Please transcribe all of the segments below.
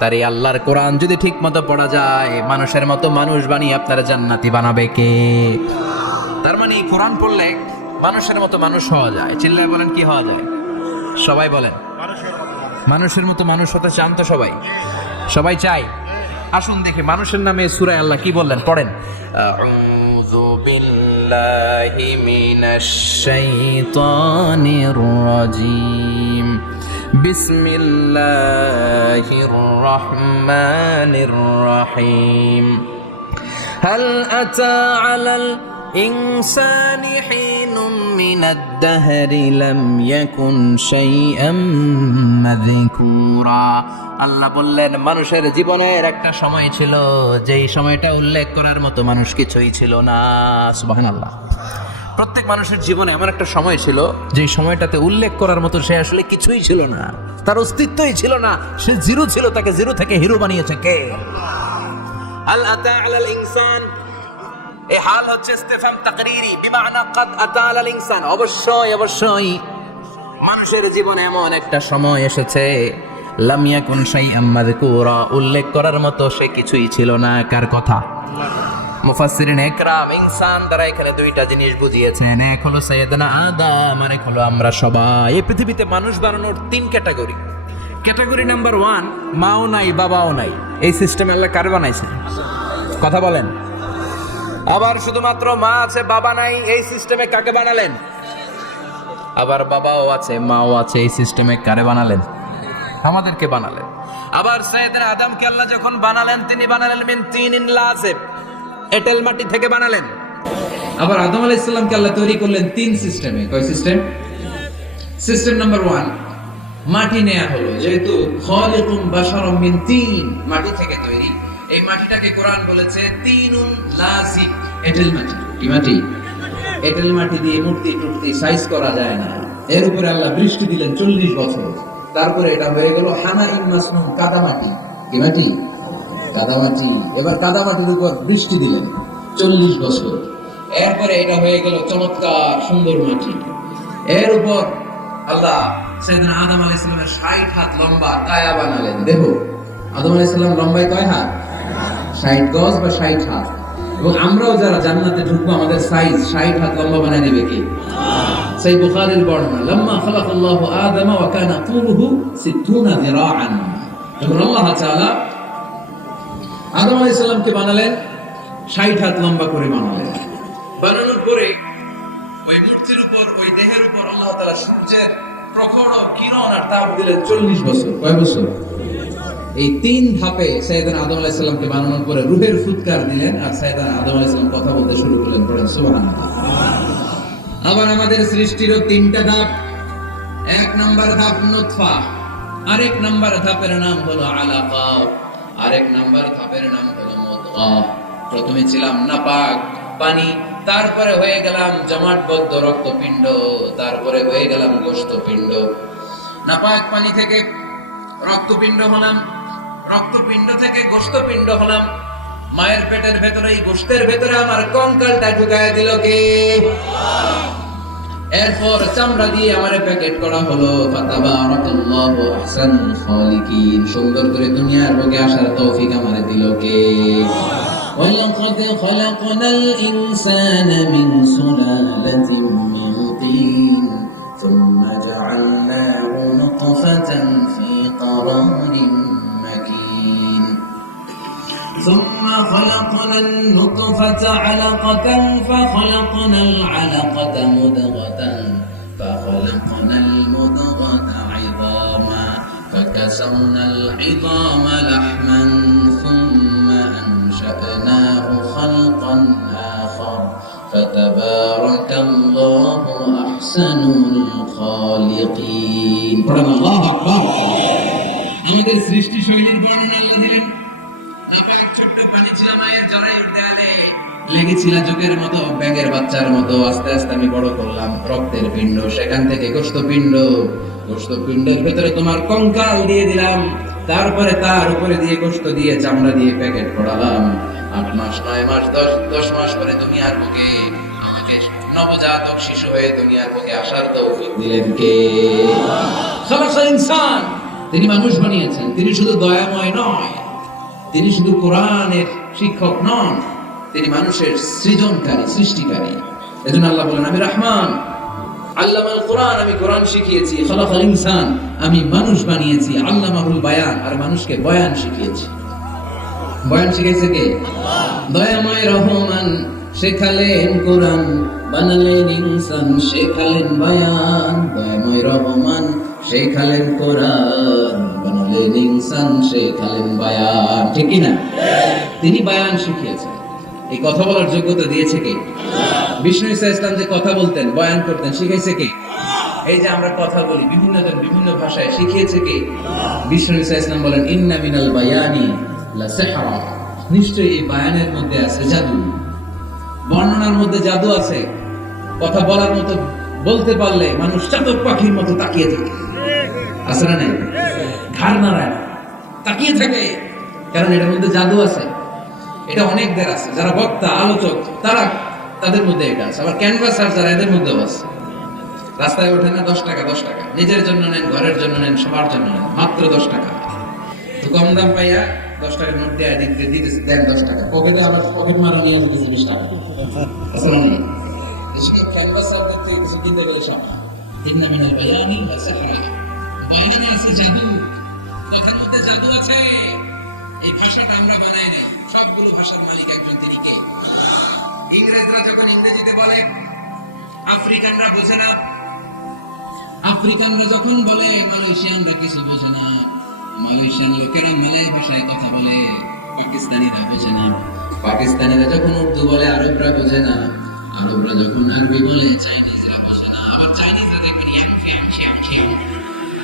তার এই আল্লাহর কোরআন যদি ঠিক মতো পড়া যায়, মানুষের মতো মানুষ বানিয়ে আপনারা জান্নাতি বানাবে কে? তার মানে এই কোরআন পড়লে মানুষের মতো মানুষ হওয়া যায়। চিল্লায় বলেন, কি হওয়া যায়? সবাই বলেন, মানুষের মতো মানুষ হতে চান তো সবাই? সবাই চাই। আসুন দেখি মানুষের নামে সূরায় আল্লাহ কি বললেন, পড়েন। আউযু বিল্লাহি মিনাশ শাইতানির রাজিম। বিসমিল্লাহির রহমানির রহিম। হাল আতা আলাল ইনসানি হিনুম মিনাদ দাহরি লাম ইয়াকুন শাইআম মাযকুরা। আল্লাহ বললেন, মানুষের জীবনের একটা সময় ছিল যেই সময়টা উল্লেখ করার মতো মানুষ কিছুই ছিল না। সুবহানাল্লাহ। প্রত্যেক মানুষের জীবনে এমন একটা সময় ছিল যেই সময়টাতে উল্লেখ করার মতো সে আসলে কিছুই ছিল না, তার অস্তিত্বই ছিল না, সে জিরো ছিল। তাকে জিরো থেকে হিরো বানিয়েছে কে? হাল আতা আলাল ইনসান, এই হাল হচ্ছে ইস্তিফহাম তাকরীরি, বিমানা কাদ আতা আলাল ইনসান। অবশ্যই অবশ্যই মানুষের জীবনে এমন একটা সময় এসেছে, লাম ইয়াকুন শাইআম মাযকুরা, উল্লেখ করার মতো সে কিছুই ছিল না। কার কথা? মুফাসসিরিন ইকরাম ইনসান দ্বারা এখানে দুইটা জিনিস বুঝিয়েছেন। এক হলো সাইয়েদনা আদম, আর এক হলো আমরা সবাই। এই পৃথিবীতে মানুষ বানানোর তিন ক্যাটাগরি। ক্যাটাগরি নাম্বার 1, মাও নাই বাবাও নাই। এই সিস্টেম আল্লাহ কার বানাইছেন? কথা বলেন। আবার শুধুমাত্র মা আছে বাবা নাই, এই সিস্টেমে কাকে বানালেন? আবার বাবাও আছে মাও আছে, এই সিস্টেমে কারে বানালেন? আমাদেরকে বানালেন। আবার সাইয়েদনা আদমকে আল্লাহ যখন বানালেন, তিনি বানালেন মিন তিনিন লাযিব, এঁটেল মাটি থেকে বানালেন। আবার আদম আলাইহিস সালামকে আল্লাহ তৈরি করলেন তিন সিস্টেমে। কয় সিস্টেম? সিস্টেম নাম্বার 1, মাটি নেয়া হলো, যেহেতু খালিকুম বাশারাম মিন তিন, মাটি থেকে তৈরি। এই মাটিটাকে কোরআন বলেছে তিনুন লাযিব, এঁটেল মাটি। কি মাটি? এঁটেল মাটি দিয়ে মূর্তি টুর্তি সাইজ করা যায় না। এর উপরে আল্লাহ বৃষ্টি দিলেন 40 বছর। তারপরে এটা হয়ে গেল হানাইম মাসনুন, কাদামাটি। কি মাটি? কাদামাটি। এবার কাদামাটির উপর বৃষ্টি দিলেন 40 বছর। এরপরে এটা হয়ে গেল চমৎকার সুন্দর মাটি। এর উপর আল্লাহ সাইয়েদনা আদম আলাইহিস সালামের 60 হাত লম্বা কায়া বানালেন। দেখো আদম আলাইহিস সালাম লম্বায় কয় হাত? 60 গজ বা 60 হাত। এবং আমরাও যারা জান্নাতে ঢুকবো, আমাদের সাইজ 60 হাত লম্বা বানায় দিবে কে? সহিহ বুখারীর বর্ণনা, লাম্মা খালাকাল্লাহু আদম ওয়া কানা তুলুহু 60 যিরাআন। যখন আল্লাহ তাআলা আদম আলাইহিস সালামকে বানালেন, 60 হাত লম্বা করে বানালেন। বানানোর পরে ওই মূর্তির উপর, ওই দেহের উপর আল্লাহ তাআলা সূর্যের প্রখর কিরণ আর তাপ দিলেন 40 বছর। কয় বছর? এই তিন ধাপে সাইয়েদনা আদম আলাইহিস সালামকে বানানোর পরে রূহের ফুৎকার দিলেন, আর সাইয়েদনা আদম আলাইহিস সালাম কথা বলতে শুরু করলেন। পড়েন সুবহানাল্লাহ। আবার আমাদের সৃষ্টিরও তিনটা ধাপ। এক নাম্বার ধাপ নুতফা, আরেক নাম্বার ধাপের নাম হলো আলাকা, আরেক নাম্বার ধাপের নাম হলো মুদগা। প্রথমে ছিলাম নাপাক পানি, তারপরে হয়ে গেলাম জমাটবদ্ধ রক্তপিণ্ড, তারপরে হয়ে গেলাম গোশতপিণ্ড। নাপাক পানি থেকে রক্তপিণ্ড হলাম, রক্তপিণ্ড থেকে গোশতপিণ্ড হলাম। মায়ের পেটের ভেতরে, এই গোশতের ভেতরে আমার কঙ্কালটা ঢুকায় দিল কে? এরপর চামড়া দিয়ে আমারে প্যাকেট করা হলো। ফাতাবারাকাল্লাহু আহসানুল খালিকিন। সুন্দর করে দুনিয়ার বুকে আসার তৌফিক আমারে দিল কে? ওয়ালাকাদ খালাকনাল ইনসানা মিন সুলালাতিন মিন তিন সুম্মা জাআলনাহু নুতফাতান ফি قرار مكين ثم خلقنا النطفة علقة فخلقنا العلقة مضغة فخلقنا المضغة عظاما فكسونا العظام لحما ثم أنشأناه خلقا آخر فتبارك الله أحسن الخالقين. الله أكبر. আমাদের সৃষ্টি শৈলীর বর্ণনা আল্লাহ দিলেন। এক ছোট্ট পানি ছিল মায়ের জরায়ুর দেয়ালে, লেগেছিল যোগের মতো, ব্যাঙের বাচ্চার মতো। আস্তে আস্তে আমি বড় করলাম রক্তের পিণ্ড, সেখান থেকে গোশতপিণ্ড, গোশতপিণ্ডের ভেতরে তোমার কঙ্কাল দিয়ে দিলাম, তারপরে তার উপরে দিয়ে গোশত দিয়ে চামড়া দিয়ে প্যাকেট করালাম। 8 মাস 9 মাস 10 মাস করে দুনিয়ার বুকে আমাকে নবজাতক শিশু হয়ে দুনিয়ার বুকে আসার তৌফিক দিলেন কে? খালাকাল ইনসান। তিনি মানুষ বানিয়েছেন। তিনি শুধু দয়াময় নয়, তিনি শুধু কোরআনের শিক্ষক নন, তিনি মানুষের সৃজনকারী, সৃষ্টিকারী। এজন্য আল্লাহ বলেন আমি রহমান, আল্লামাল কোরআন, আমি কোরআন শিখিয়েছি। খলাকাল ইনসান, আমি মানুষ বানিয়েছি। আল্লামাহুল বায়ান, আর মানুষকে বয়ান শিখিয়েছি। বয়ান শিখাইছে কে? দয়াময় রহমান শেখালেন কোরআন, বানালেন ইনসান শেখালেন বায়ান। দয়াময় রহমান শেখালেন কোরআন, বানালেন ইনসান শেখালেন বায়ান। ঠিক কি না? তিনি বায়ান শিখিয়েছেন। এই কথা বলার যোগ্যতা দিয়েছে কে? বিষ্ণু ঈসা ইসলাম যে কথা বলতেন, বয়ান করতেন, শিখাইছে কে? এই যে আমরা কথা বলি বিভিন্ন জন বিভিন্ন ভাষায়, শিখিয়েছে কে? বিষ্ণু ঈসা ইসলাম বলেন ইন্না মিনাল বায়ানি লা সিহরা, নিশ্চয়ই এই বায়ানের মধ্যে আছে জাদু, বর্ণনার মধ্যে জাদু আছে। কথা বলার মতো, বলতে পারলে মানুষ চাতক পাখির মতো তাকিয়ে থাকে। আছে না নাই? ঘাড় নাড়ায়, তাকিয়ে থাকে, কারণ এটার মধ্যে জাদু আছে। এটা অনেকদের আছে, যারা বক্তা আলোচক তারা, তাদের মধ্যে এটা আছে। আবার ক্যানভাসার যারা, এদের মধ্যেও আছে। রাস্তায় ওঠে না 10 টাকা 10 টাকা, নিজের জন্য নেন, ঘরের জন্য নেন, সবার জন্য নেন, মাত্র 10 টাকা। তো কম দাম পাইয়া 10 টাকার নোট দিয়ে দিতেছে, দেন 10 টাকা, পকেটে আবার পকেট মারা নিয়ে যেতেছে 20 টাকা। আসলে না, এসে ক্যানভাসার দেখতে কিছু কিনতে গেলে সব ইন্না মিনাল বায়ানি লা সিহরা, বায়ানে আছে জাদু, কথার মধ্যে জাদু আছে। এই ভাষাটা আমরা বানাই নাই, সবগুলো ভাষার মালিক একজন, তিনি কে? ইংরেজরা যখন ইংরেজিতে বলে আফ্রিকানরা বোঝে না, আফ্রিকানরা যখন বলে মালয়েশিয়ানরা কিছু বোঝে না, মালয়েশিয়ান লোকেরা মালয় ভাষায় কথা বলে, পাকিস্তানিরা বোঝে না, পাকিস্তানিরা যখন উর্দু বলে আরবরা বোঝে না, আরবরা যখন আরবি বলে চাইনিজরা বোঝে না, আবার চাইনিজরা দেখবেন ইয়াং ফিয়াং শিয়াং শিয়াং,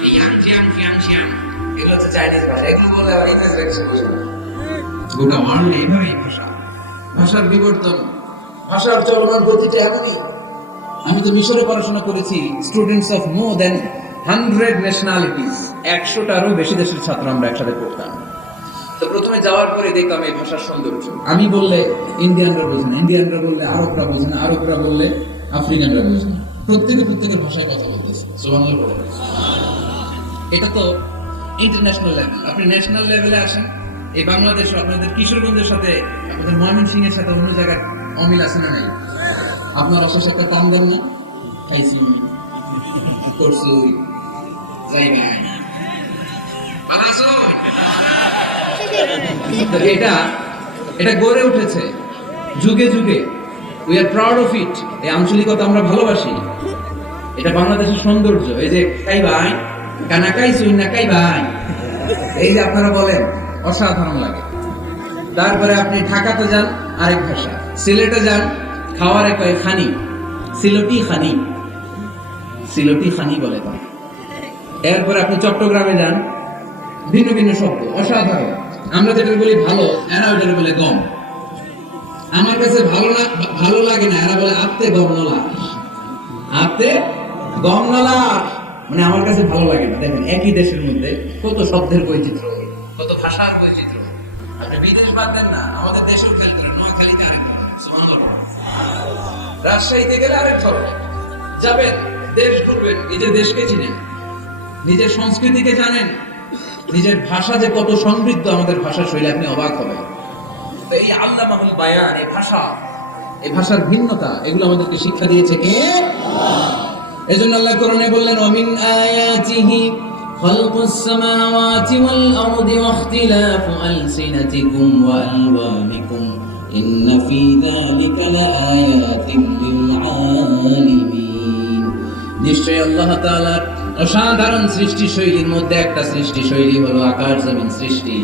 ইয়াং ফিয়াং ফিয়াং শিয়াং, এগুলো হচ্ছে চাইনিজ ভাষা। এগুলো বলে আবার ইংরেজরা কিছু বোঝে না। গোটা ওয়ার্ল্ডে এইভাবেই ভাষা, ভাষার বিবর্তন, ভাষার চলমান গতিটা এমনই। আমি তো মিশরে পড়াশোনা করেছি, students of more than 100 nationalities, 100টারও বেশি দেশের ছাত্র আমরা একসাথে পড়তাম। তো প্রথমে যাওয়ার পরে দেখলাম এই ভাষার সৌন্দর্য। আমি বললে ইন্ডিয়ানরা বোঝে না, ইন্ডিয়ানরা বললে আরবরা বোঝে না, আরবরা বললে আফ্রিকানরা বোঝে না, প্রত্যেকের ভাষায় কথা বলতেছে। সুবহানাল্লাহ বলে। এটা তো ইন্টারন্যাশনাল লেভেল। আপনি ন্যাশনাল লেভেলে আসেন, এই বাংলাদেশে আপনাদের কিশোরগঞ্জের সাথে, আপনাদের ময়মনসিংহের সাথে অন্য জায়গার অমিল আছে না নাই? আপনার অশেষ একটা কম দেন না, খাইছি করছি যাই ভাই এটা গড়ে উঠেছে যুগে যুগে। We are proud of it. এই আঞ্চলিকতা আমরা ভালোবাসি, এটা বাংলাদেশের সৌন্দর্য। এই যে কাই ভাই, কানা কাইছুই না কাই ভাই, এই যে আপনারা বলেন, অসাধারণ লাগে। তারপরে আপনি ঢাকাতে যান, আরেক ভাষা। সিলেটে যান, খাওয়ার এক খানি, সিলটি খানি, সিলটি খানি বলে তারা। এরপরে আপনি চট্টগ্রামে যান, ভিন্ন ভিন্ন শব্দ, অসাধারণ। আমরা যেটা বলি ভালো, এরা ওইটা বলে গম। আমার কাছে ভালো লাগে না, এরা বলে আপতে গম নলা, আপতে গম নলা, মানে আমার কাছে ভালো লাগে না। দেখেন একই দেশের মধ্যে কত শব্দের বৈচিত্র্য, কত ভাষার বৈচিত্র্য। আপনি বিদেশ বাদ দেন না, আমাদের দেশেও খেলতে পারেন। নোয়াখালীতে আরেক, রাজশাহীতে গেলে আরেক ধরনের। যাবেন, দেশ ঘুরবেন, নিজের দেশকে চিনেন, নিজের সংস্কৃতিকে জানেন, নিজের ভাষা যে কত সমৃদ্ধ, আমাদের ভাষা শৈলী, আপনি অবাক হবেন। এই আল্লামাহুল বায়ান, এই ভাষা, এই ভাষার ভিন্নতা, এগুলো আমাদেরকে শিক্ষা দিয়েছে কে? এজন্য আল্লাহ কোরআনে বললেন ওয়ামিন আয়াতিহি খালকুস সামাওয়াতি ওয়াল আরদি ওয়া ইখতিলাফু আলসিনাতিকুম ওয়া আলওয়ানিকুম ইন্না ফী যালিকা লাআয়াতিন লিল আলিমিন। নিশ্চয়ই আল্লাহ তাআলার অসাধারণ সৃষ্টি শৈলীর মধ্যে একটা সৃষ্টি শৈলী হলো আকাশ জমিন সৃষ্টি,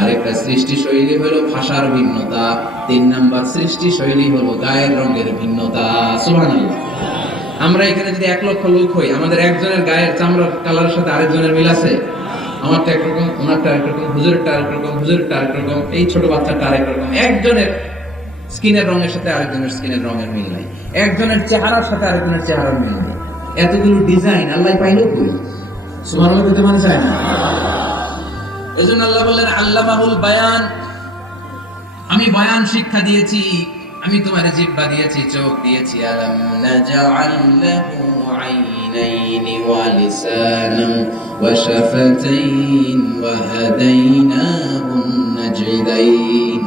আরেকটা সৃষ্টি শৈলী হলো ভাষার ভিন্নতা, 3 নাম্বার সৃষ্টি শৈলী হলো গায়ের রঙের ভিন্নতা। সুবহানাল্লাহ। আমরা এখানে যদি 1 লক্ষ লোক হই, আমাদের একজনের গায়ের চামড়ার কালারের সাথে আরেকজনের মিল আছে? আমারটা একরকম, ওনারটা একরকম, হুজুরেরটা আরেকরকম, হুজুরেরটা আরেকরকম, এই ছোট বাচ্চাটা আরেকরকম। একজনের স্কিনের রঙের সাথে আরেকজনের স্কিনের রঙের মিল নাই, একজনের চেহারার সাথে আরেকজনের চেহারার মিল নেই। এতগুলো ডিজাইন আল্লাহ পাইলো কই? সুবহানাল্লাহ বলতে মানে চায় না। এজন্য আল্লাহ বললেন আল্লামাহুল বায়ান, আমি বয়ান শিক্ষা দিয়েছি, আমি তোমার জিহ্বা দিয়েছি, চোখ দিয়েছি। আলাম নাজআল লাহু আইনাইন, عينين ولسانا وشفتين وهديناه النجدين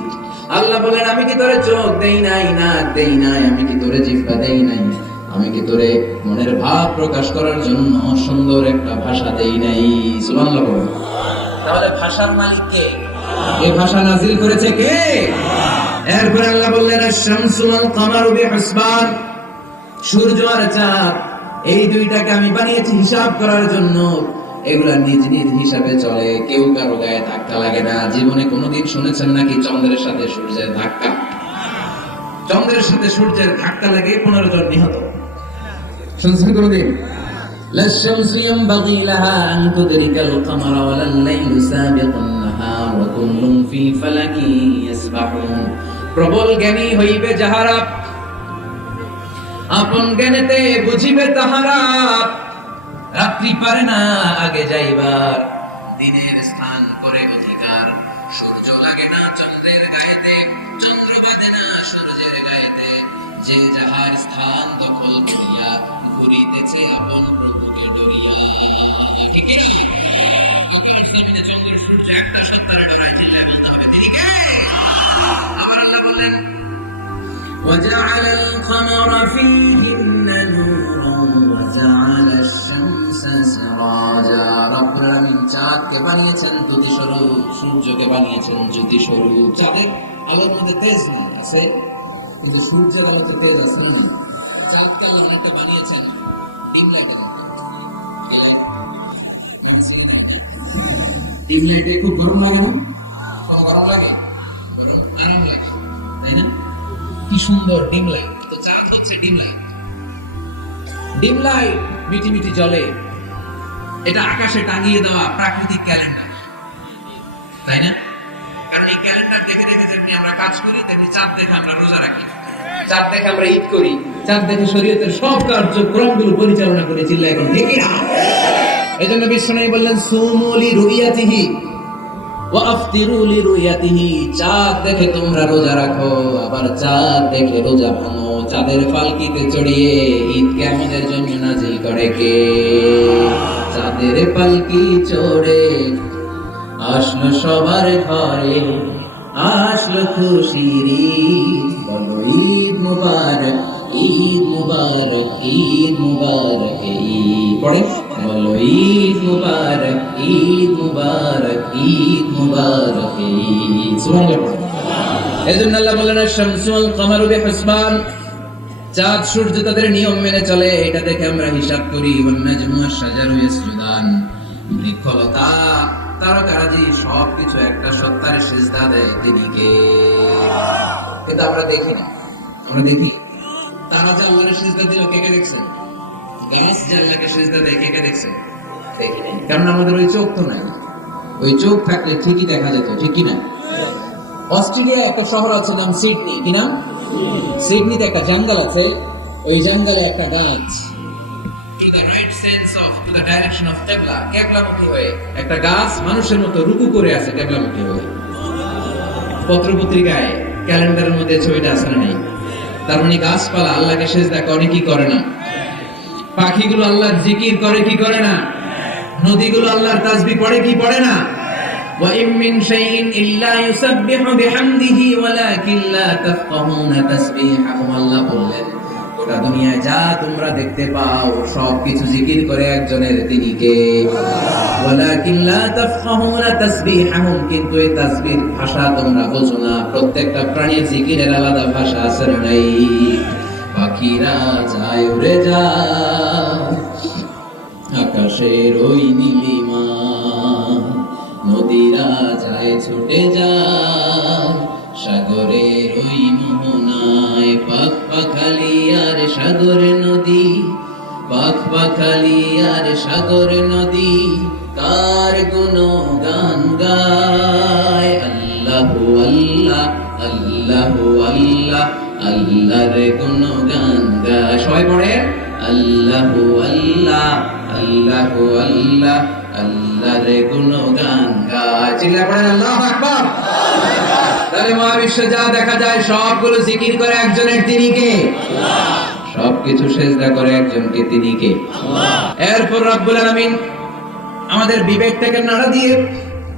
আল্লাহ বলেন আমি কি তোরে চোখ দেই নাই, নাক দেই নাই, আমি কি তোরে জিহ্বা দেই নাই, আমি কি তোরে মনের ভাব প্রকাশ করার জন্য সুন্দর একটা ভাষা দেই নাই? সুবহানাল্লাহ বলেন। তাহলে ভাষার মালিক কে? এই ভাষা নাজিল করেছে কে? এরপর আল্লাহ বললেন আশ-শামসু ওয়াল কামারু বিহুসবান, সূর্য আর চাঁদ এই দুইটাকে আমি বানিয়েছি হিসাব করার জন্য। এগুলা নিজ নিজ হিসাবে চলে, কেউ কারো গায়ে ধাক্কা লাগে না। জীবনে কোনোদিন শুনেছেন নাকি চন্দ্রের সাথে সূর্যের ধাক্কা? চন্দ্রের সাথে সূর্যের ধাক্কা লাগে 15 জন নিহত। শুনছেন কোনোদিন? লাশ-শামসু ইয়ানবাগি লাহা আন তুদরিকাল কামারা ওয়ালাল লাইলু সাবিকুন নাহার ওয়া কুল্লুন ফি ফালাকি ইয়াসবাহুন। প্রবল জ্ঞানী হইবে যাহারা, আপন জ্ঞানেতে বুঝিবে তাহারা। রাত্রি পারে না আগে যাইবার, দিনের স্থান করে অধিকার। সূর্য লাগে না চন্দ্রের গায়েতে, চন্দ্র বাঁধে না সূর্যের গায়েতে। যে যাহার স্থান দখল করিয়া ঘুরিতেছে আপন প্রভুকে ডরিয়া। ঠিক কি? চন্দ্র সূর্য একটা সত্তারে ডরাই দিলে বলতে হবে তিনি কে? আবার আল্লাহ বলেন وجعل القمر فيهن نورا وجعل الشمس سراجا। রব্বুল আলামিন চাঁদকে বানিয়েছেন জ্যোতি স্বরূপ, সূর্যকে বানিয়েছেন জ্যোতি স্বরূপ। চাঁদের আলোর মধ্যে তেজ নাই, আছে, কিন্তু সূর্যের আলোতে তেজ আছে না? চাঁদকে আল্লাহ অনেকটা বানিয়েছেন ডিম লাইটের মতো। ডিম লাইটে খুব গরম লাগে না? গরম লাগে, গরম আরাম লাগে, তাই না? কি সুন্দর ডিম লাইট। তো চাঁদ হচ্ছে ডিম লাইট। ডিম লাইট মিটি মিটি জ্বলে, এটা আকাশে টাঙিয়ে দেওয়া প্রাকৃতিক ক্যালেন্ডার, তাই না? কারণ এই ক্যালেন্ডার দেখে দেখে যেমনি আমরা কাজ করি, তেমনি চাঁদ দেখে আমরা রোজা রাখি, চাঁদ দেখে আমরা ঈদ করি, চাঁদ দেখে শরীয়তের সব কার্যক্রমগুলো পরিচালনা করে। চিল্লায় এখন ঠিক না? এই জন্য বিশ্বনবী বললেন সুমু লিরুইয়াতিহি ওয়া আফতিরু লিরুইয়াতিহি। চাঁদ দেখে তোমরা রোজা রাখো, আবার চাঁদ দেখে রোজা ভাঙো। চাঁদের পালকিতে চড়িয়ে ঈদ কিয়ামতের জন্য নাজিল করে কে? চাঁদের পালকি চড়ে আসলো সবার ঘরে, আসলো খুশির ঈদ। বলো ঈদ মুবারক, ঈদ মুবারক, ঈদ মুবারক। ঈদ পড়ে বলো ঈদ মুবারক, ঈদ মুবারক, ঈদ মুবারক। ঈদ সুবহানাল্লাহ। এজন্য আল্লাহ বলেন আশ-শামসু ওয়াল কামারু বিহুসবান, চাঁদ সূর্য তাদের নিয়ম মেনে চলে, এটা দেখে আমরা হিসাব করি। ওয়ান নাজমু ওয়াশ-শাজারু ইয়াসজুদান, বৃক্ষলতা তারকারাজি সবকিছু একটা সত্তার সিজদা দেয়। তিনি কে? কিন্তু আমরা দেখি না। আমরা দেখি তারা যে আল্লাহর সিজদা দিল, কে কে দেখছেন? গাছ যে আল্লাহকে সিজদা দেয়, কে কে দেখছেন? দেখি নাই, কারণ আমাদের ওই চোখ তো নাই। ওই চোখ থাকলে ঠিকই দেখা যেত, ঠিক কি না? অস্ট্রেলিয়া একটা শহর আছে নাম সিডনি। কি নাম? সিডনিতে একটা জঙ্গল আছে, ওই জঙ্গলে একটা গাছ to the right sense of to the direction of qibla, কিবলামুখী হয়ে একটা গাছ মানুষের মতো রুকু করে আছে কিবলামুখী হয়ে। পত্রপত্রিকায় ক্যালেন্ডারের মধ্যে ছবিটা আছে না? নেই? তার মানে গাছপালা আল্লাহকে সিজদা করে কি করে না? পাখিগুলো আল্লাহর জিকির করে কি করে না? নদীগুলো আল্লাহর তাসবিহ পড়ে কি পড়ে না? ওয়া ইম মিন শাইইন ইল্লা ইউসাব্বিহু বিহামদিহি ওয়ালাকিন লা তাফকাহুনা তাসবিহাহুম। আল্লাহ বললেন গোটা দুনিয়ায় যা তোমরা দেখতে পাও সবকিছু জিকির করে একজনের, তিনি কে? ওয়ালাকিন লা তাফকাহুনা তাসবিহাহুম, কিন্তু এই তাসবিহর ভাষা তোমরা বোঝো না। প্রত্যেকটা প্রাণীর জিকিরের আলাদা ভাষা আছে না নাই? পাখিরা যায় উড়ে যায় আকাশের ওই নীলিমা, নদীরা যায় ছুটে যায় সাগরের ওই মোহনায়। পাখ পাখালি আর সাগর নদী, পাখ পাখালি আর সাগর নদী কার গুণগান গায়। আল্লাহু আল্লাহ, আল্লাহু আল্লাহ, আল্লাহর গুণগান গায়। সবাই পড়ে আল্লাহু আল্লাহ, আল্লাহু আল্লাহ, আল্লাহর গুণগান গায়। চিল্লা পড়েন আল্লাহু আকবার। তাহলে মহাবিশ্বে যা দেখা যায় সবগুলো জিকির করে একজনের, তিনি কে? আল্লাহ। সবকিছু সেজদা করে একজনকে, তিনি কে? এরপর রব্বুল আলামিন আমাদের বিবেকটাকে নাড়া দিয়ে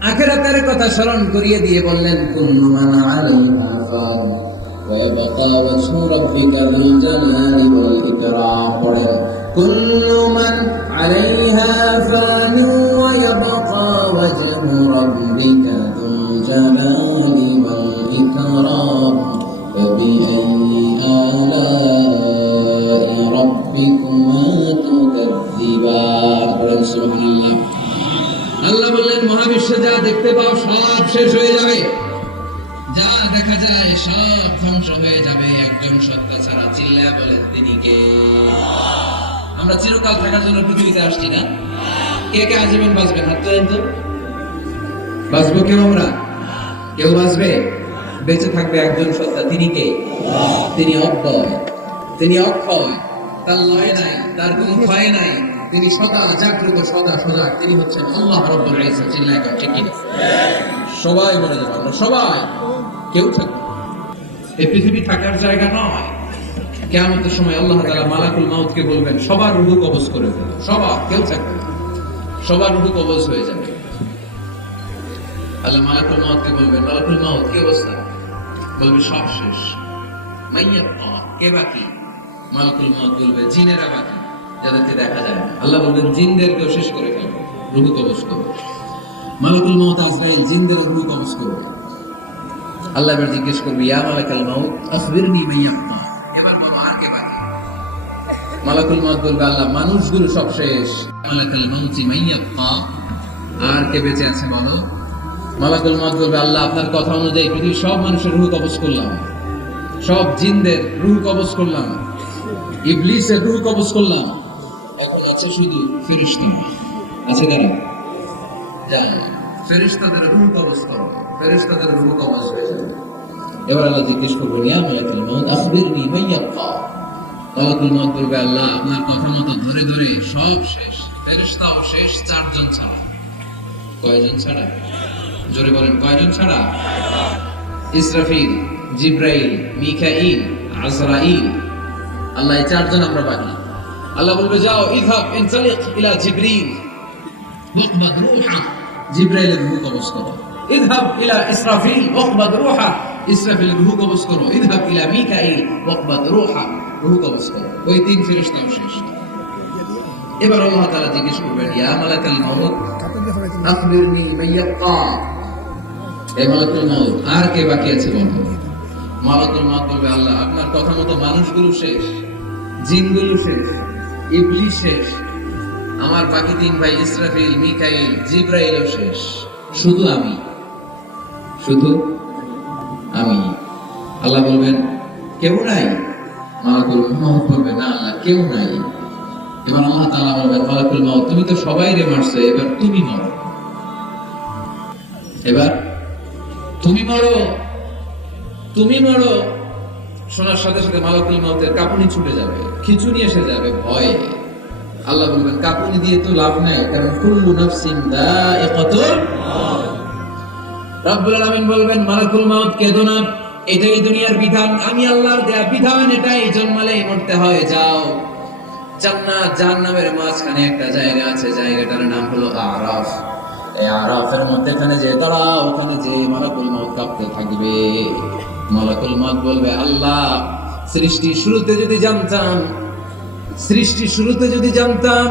আখিরাতের কথা স্মরণ করিয়ে দিয়ে বললেন, কুল্লু মান আলাইহা ফান ওয়া ইয়াবকা ওয়াজহু রাব্বিকা যুল জালালি ওয়াল ইকরাম। পড়েন, কুল্লু মান আলাইহা ফান ওয়া ইয়াবকা ওয়াজহু রাব্বিকা যুল জালালি ওয়াল ইকরাম ফাবিআইয়ি আলাই রাব্বিকুমা তুকাযযিবান। পড়েন সুবহানাল্লাহ। আল্লাহ বললেন, মহাবিশ্বে যা দেখতে পাও সব শেষ হয়ে যাবে, যা দেখা যায় সব ধ্বংস হয়ে যাবে একজন সত্তা ছাড়া। চিল্লায়া বলেন, তিনি কে? আমরা চিরকাল থাকার জন্য পৃথিবীতে আসছি না? কে কে আজীবন বাঁচবেন? হাত তোলেন তো। বাঁচবো কেউ? আমরা কেউ বাঁচবে? বেঁচে থাকবে একজন সত্তা, তিনি কে? তিনি অক্ষয়, তিনি অক্ষয়, তার লয় নাই, তার কোনো ক্ষয় নাই, তিনি সদা জাগ্রত, সদা সজাগ, তিনি হচ্ছেন আল্লাহ রাব্বুল ইজ্জত। চিল্লায় কেন? ঠিক কিনা? সবাই মরে যাবে, আমরা সবাই, কেউ থাকবে। এই পৃথিবী থাকার জায়গা নয়। কিয়ামতের সময় আল্লাহ তাআলা মালাকুল মাউতকে বলবেন, সবার রূহ কবজ করে ফেলো, সবার, কেউ থাকবে না, সবার রূহ কবজ হয়ে যাবে। আল্লাহ মালাকুল মাউতকে বলবেন, মালাকুল মাউত কি অবস্থা? বলবে সব শেষ। মাইয়াত কে বাকি? মালাকুল মাউত বলবে, জিনেরা বাকি, যাদেরকে দেখা যায় না। আল্লাহ বলবেন, জিনদেরকেও শেষ করে ফেলবে, রূহ কবজ করবে। মালাকুল মাউত আজরাইল জিনদের রূহ কবজ করবে। আল্লাহ এবার জিজ্ঞেস করবে, ইয়া মালাকাল মাউত আখবিরনি মাইয়াত। এবার বলো, আর কে বাকি? মালাকুল মাউত বলবে, আল্লাহ মানুষগুলো সব শেষ। মালাকাল মাউতি মাইয়াত, আর কে বেঁচে আছে বলো? মালাকুল মাউত বলবে, আল্লাহ আপনার কথা অনুযায়ী পৃথিবীর সব মানুষের রূহ কবজ করলাম, সব জিনদের রূহ কবজ করলাম, ইবলিসের রূহ কবজ করলাম, এখন আছে শুধু ফেরেশতা। আছে কারা? জান, ফেরেশতাদের রূহ কবজ করো, ফেরেশতাদের রূহ কবজ হয়ে যাবে। এবার আল্লাহ জিজ্ঞেস করবেন, ইয়া মালাকুল মাউত আখবিরনি মাইয়াবকা। মালাকুল মাউত বলবে, আল্লাহ আপনার কথা মতো ধরে ধরে সব শেষ, ফেরেশতাও শেষ, চারজন ছাড়া। কয়জন ছাড়া? জোরে বলেন, কয়জন ছাড়া? ইসরাফিল, জিব্রাইল, মিকাইল, আজরাইল। আল্লাহ এই চারজন আমরা বাকি। আল্লাহ বলবে, যাও ইযহাব ইনতালিক ইলা জিবরিল ওয়াকবাদ রূহা, জিব্রাইলের রূহ কবজ করো। ইযহাব ইলা ইসরাফিল ওয়াকবাদ রূহা, ইসরাফিলের রূহ কবজ করো। ইযহাব ইলা মিকাইল ওয়াকবাদ রূহা, রূহ কবজ করো। ওই তিন ফেরেশতাও শেষ। এবার আল্লাহ তাআলা জিজ্ঞেস করবেন, ইয়া মালাকাল মাউত আখবিরনি মাইয়াবকা। এই মালাকুল মাউত, আর কে বাকি আছে বলো? মালাকুল মাউত বলবে, আল্লাহ আপনার কথা মতো মানুষগুলো শেষ, জিনগুলো শেষ, ইবলিস শেষ, আমার বাকি তিন ভাই ইসরাফিল, মিকাইল, জিব্রাইলও শেষ, শুধু আমি, শুধু আমি। আল্লাহ বলবেন, কেউ নাই? মালাকুল মাউত বলবে, না আল্লাহ কেউ নাই। এবার আল্লাহ তাআলা বলবেন, মালাকুল মাউত তুমি তো সবাইরে মারছো, এবার তুমি মরো, এবার তুমি মরো, তুমি মরো। শোনার সাথে সাথে মালাকুল মাউতের কাঁপুনি ছুটে যাবে, খিঁচুনি এসে যাবে ভয়ে। আল্লাহ বলবেন, কাঁপুনি দিয়ে তো লাভ নাই, কারণ কুল্লু নাফসিন যায়িকাতুল মাউত। রব্বুল আলামিন বলবেন, মালাকুল মাউত কেঁদো না, এটাই দুনিয়ার বিধান, আমি আল্লাহর দেয়া বিধান, এটাই, জন্মালেই মরতে হয়। যাও, জান্নাত জাহান্নামের মাঝখানে একটা জায়গা আছে, জায়গাটার নাম হলো আরাফ। এই আরাফের মধ্যখানে যে দাঁড়াও, ওখানে যে মালাকুল মাউত কাঁপতে থাকবে। মালাকুল মাউত বলবে, আল্লাহ সৃষ্টির শুরুতে যদি জানতাম, সৃষ্টির শুরুতে যদি জানতাম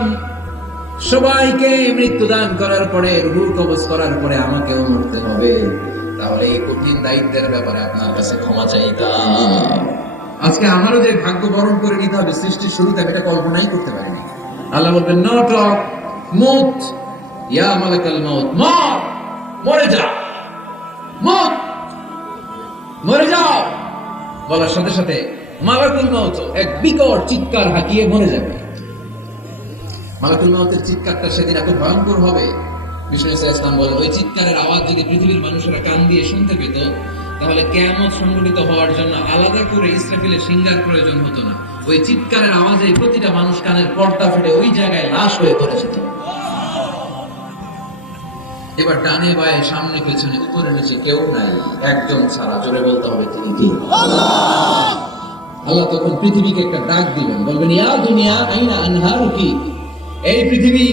সবাইকে মৃত্যুদান করার পরে, রূহ কবজ করার পরে আমাকেও মরতে হবে, তাহলে এই কঠিন দায়িত্বের ব্যাপারে আপনার কাছে ক্ষমা চাইতাম। আজকে আমারও যে ভাগ্য বরণ করে নিতে হবে সৃষ্টির শুরুতে, আমি এটা কল্পনাই করতে পারিনি। আল্লাহ বলবেন, নো টক, মুত, ইয়া মালাকাল মাউত, মর, মরে যা, মুত, মরে যাও। বলার সাথে সাথে মালাকুল মাউত এক বিকট চিৎকার হাঁকিয়ে মরে যাবে। মালাকুল মাউতের চিৎকারটা সেদিন এত ভয়ঙ্কর হবে, বিষ্ণু ইসলাম বলে, ওই চিৎকারের আওয়াজ যদি পৃথিবীর মানুষেরা কান দিয়ে শুনতে পেত, তাহলে কিয়ামত সংঘটিত হওয়ার জন্য আলাদা করে ইসরাফিলের সিংহার প্রয়োজন হতো না। ওই চিৎকারের আওয়াজে প্রতিটা মানুষ কানের পর্দা ফেটে ওই জায়গায় লাশ হয়ে পড়ে যেত। এবার ডানে বায়ে সামনে পেছনে উপরে নিচে কেউ নাই, একজন ছাড়া। জোরে বলতে হবে, তিনি কি? আল্লাহ তখন পৃথিবীকে একটা ডাক দিবেন, বলবেন ইয়া দুনিয়া আইনা আনহারুকি, এই পৃথিবী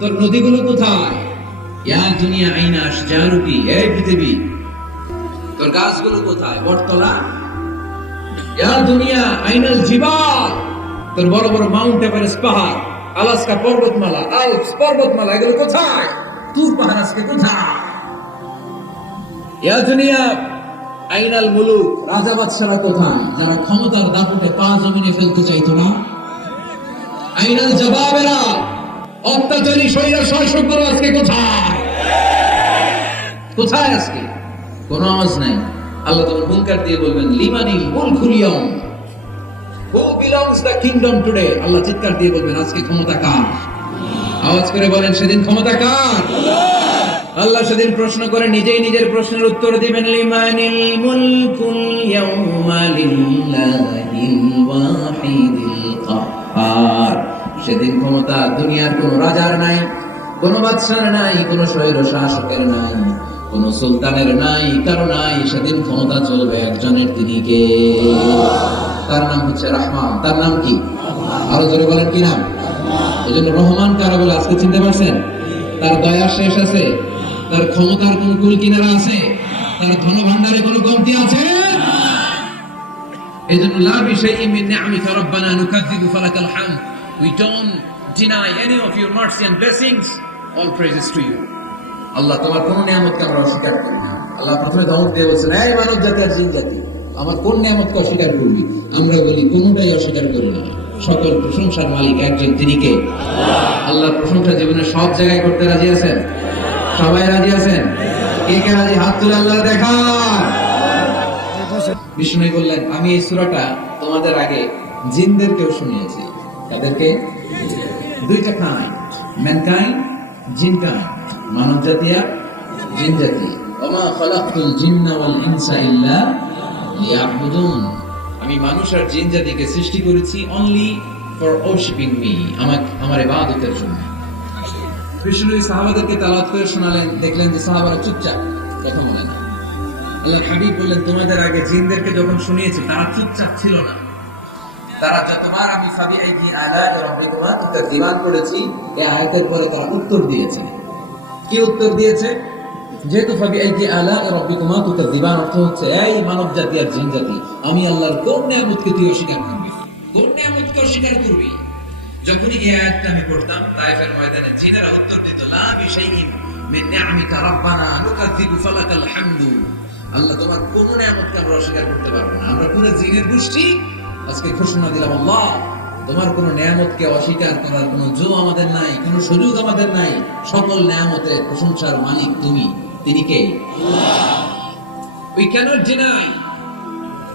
তোর নদীগুলো কোথায়? ইয়া দুনিয়া আইনা আশজারুকি, এই পৃথিবী তোর গাছগুলো কোথায়? বটতলা। ইয়া দুনিয়া আইনাল জিবাল, তোর বড় বড় মাউন্ট এভারেস্ট পাহাড়, আলাস্কা পর্বতমালা, আল্পস পর্বতমালা, এগুলো কোথায়? তুর পাহাড় আজকে কোথায়? ইয়া দুনিয়া আইনাল মুলুক, রাজা বাদশারা কোথায়, যারা ক্ষমতার দাপুটে পা জমিনে ফেলতে চাইতো না? আইনাল জবাবেরা, অত্যাচারী স্বৈরা শাসকরা আজকে কোথায়? কোথায় আজকে? কোনো আওয়াজ নাই। আল্লাহ তখন হুঙ্কার দিয়ে বলবেন লিমানিল মুলকুল ইয়াউম, who belongs the kingdom today. আল্লাহ চিৎকার দিয়ে বলবেন আজকে ক্ষমতা কার? আওয়াজ করে বলেন সেদিন ক্ষমতা কার? আল্লাহ সেদিন প্রশ্ন করে নিজেই নিজের প্রশ্নের উত্তর দিবেন লিমানিল মুলকুল ইয়াউমা লিল্লাহিল ওয়াহিদিল কাহ্হার। সেদিন ক্ষমতা দুনিয়ার কোন রাজার নাই, কোন বাদশার নাই, কোন স্বৈর শাসকের নাই, কোন সুলতানের নাই, কারো নাই। সেদিন ক্ষমতা চলবে একজনের, তিনি কে? তার নাম হচ্ছে রহমান। তার নাম কি? আরো জোরে বলেন কি নাম? এই জন্য রহমান কারা বলে আজকে চিনতে পারছেন? তার দয়ার শেষ আছে? তার ক্ষমতার কোন কুল কিনারা আছে? তার ধন ভান্ডারে কোনো কমতি আছে? এই জন্য লা বিশাইইন মিন নি'আমিকা রাব্বানা নুকাযযিবু ফালাকাল হামদ, we don't deny any of your mercy and blessings, all praises to you. আল্লাহ তোমার কোন নিয়ামতকে আমরা অস্বীকার করি না। আল্লাহ প্রথমে দাউদ দিয়ে বলছেন এই মানব জাতি আর জিন জাতি, আমার কোন নিয়ামতকে অস্বীকার করবি? আমরা বলি কোনটাই অস্বীকার করি না। সকল প্রশংসার মালিক একজন, তিনি কে? আল্লাহর প্রশংসা জীবনে সব জায়গায় করতে রাজি আছেন? সবাই রাজি আছেন? কে কে রাজি? হাত তুলে আল্লাহ দেখান। বিষ্ণু বললেন আমি এই সূরাটা তোমাদের আগে জিনদেরকেও শুনিয়েছি। তাদেরকে? দুইটা কাইন্ড, ম্যানকাইন্ড, জিনকাইন্ড, মানব জাতি আর জিন জাতি। ওমা খালাকতুল জিন্না ওয়াল ইনসা ইল্লা লিয়াবুদুন, আমি মানুষ আর জিন জাতিকে সৃষ্টি করেছি অনলি ফর ওরশিপিং মি, আমার ইবাদতের জন্য। বিষ্ণু সাহাবাদেরকে তেলাওয়াত করে শোনালেন, দেখলেন যে সাহাবারা চুপচাপ, কথা বলে না। আল্লাহর হাবিব বললেন তোমাদের আগে জিনদেরকে যখন শুনিয়েছি তারা চুপচাপ ছিল না। তারা যতবার আমি ফাবিআইকি আলা রাব্বিকুমা তুকাযযিবান করেছি, এই আয়াতের পরে তারা উত্তর দিয়েছে। কি উত্তর দিয়েছে? যেহেতু ফাবিআইকি আলা রাব্বিকুমা তুকাযযিবান অর্থ হচ্ছে এই মানব জাতি আর জিন জাতি, আমি আল্লাহর কোন নিয়ামতকে তুই অস্বীকার করবি? কোন নিয়ামতকে অস্বীকার করবি? যখনই এই আয়াতটা আমি পড়তাম তায়েফের ময়দানে জিনেরা উত্তর দিত লা বিশাইইন মিন নি'আমিকা রাব্বানা নুকাযযিবু ফালাকাল হামদু, আল্লাহ তোমার কোন নিয়ামতকে আমরা অস্বীকার করতে পারবো না। আমরা পুরো জিনের গোষ্ঠী আজকে ঘোষণা দিলাম আল্লাহ তোমার কোন নিয়ামতকে অস্বীকার করার কোন জো আমাদের নাই, কোন সুযোগ আমাদের নাই। সকল নিয়ামতের প্রশংসার মালিক তুমি, তিনি কে? We cannot deny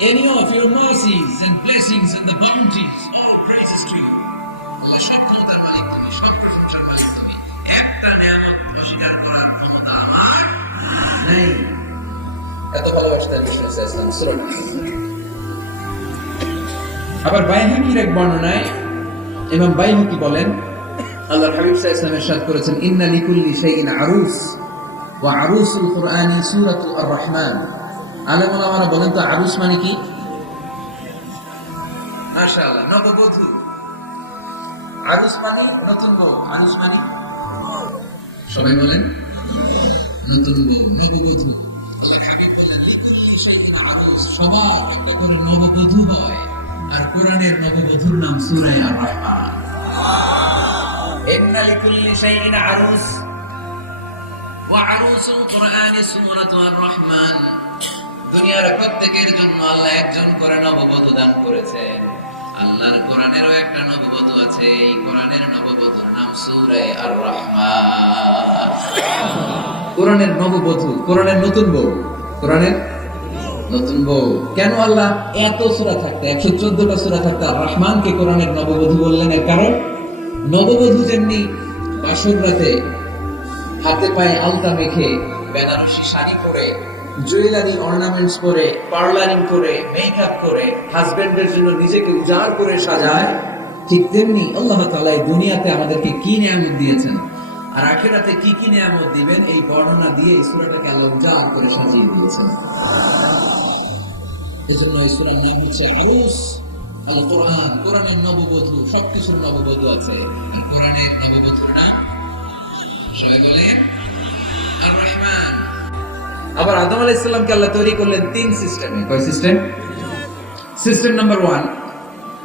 any of your mercies and blessings and the bounties, all praises to you. আল্লাহ সব ক্ষমতার মালিক তুমি, সব প্রশংসার মালিক তুমি। একটা নিয়ামত অস্বীকার করার ক্ষমতা আমার নেই। এত ভালোবাসতেন বিষ্ণু সাল্লাল্লাহু আলাইহি ওয়াসাল্লাম। আবার বাইহাকির এক বর্ণনায় ইমাম বাইহাকি বলেন আল্লাহর হাবিব সাল্লাল্লাহু আলাইহি ওয়াসাল্লাম ইরশাদ করেছেন ইন্না লিকুল্লি শাইইন আরুস ওয়া আরুসুল কুরআনি সূরাতুর আর-রাহমান। আলেম ওলামারা বলেন তো আরুস মানে কি? মাশাআল্লাহ, নববধূ। আরুস মানে নতুন বউ, আরুস মানে সবাই বলেন নতুন বউ, নববধূ। আল্লাহর হাবিব বলেন লিকুল্লি শাইইন আরুস, সবার একটা করে নববধূ হয়। আর কোরআনের নববধূর নাম সূরা আর-রাহমান। ইন্না লিকুল্লি শাইইন আরুস ওয়া আরুসুল কুরআনি সূরাতুর আর-রাহমান। দুনিয়ার প্রত্যেকের জন্য আল্লাহ একজন করে নববধূ দান করেছে। আল্লাহর কোরআনেরও একটা নববধূ আছে, এই কোরআনের নববধূর নাম সূরা আর-রাহমান। কোরআনের নববধূ, কোরআনের নতুন বউ, কোরআনের নতুন বউ। কেন আল্লাহ এত সূরা থাকতে, 114টা সূরা থাকতে আর-রাহমানকে কোরআনের নববধূ বললেন? এর কারণ নববধূ যেমনি বাসর রাতে হাতে পায়ে আলতা মেখে, বেনারসি শাড়ি পরে, জুয়েলারি অর্নামেন্টস পরে, পার্লারিং করে, মেকআপ করে, হাজবেন্ডের জন্য নিজেকে উজাড় করে সাজায়, ঠিক তেমনি আল্লাহ তাআলা এই দুনিয়াতে আমাদেরকে কি নিয়ামত দিয়েছেন আর আখিরাতে কি কি নিয়ামত দিবেন, এই বর্ণনা দিয়ে এই সূরাটাকে আল্লাহ উজাড় করে সাজিয়ে দিয়েছেন। এজন্য এই সূরার নাম হচ্ছে আরুস। আল কোরআন, কোরআনের নববধূ, সবকিছুর নববধূ আছে। কোরআনের নববধূর নাম সবাই বলে আর রহমান। আবার আদম আলাইহিস সালামকে আল্লাহ তৈরি করলেন তিন সিস্টেমে। কয় সিস্টেম? সিস্টেম নাম্বার 1,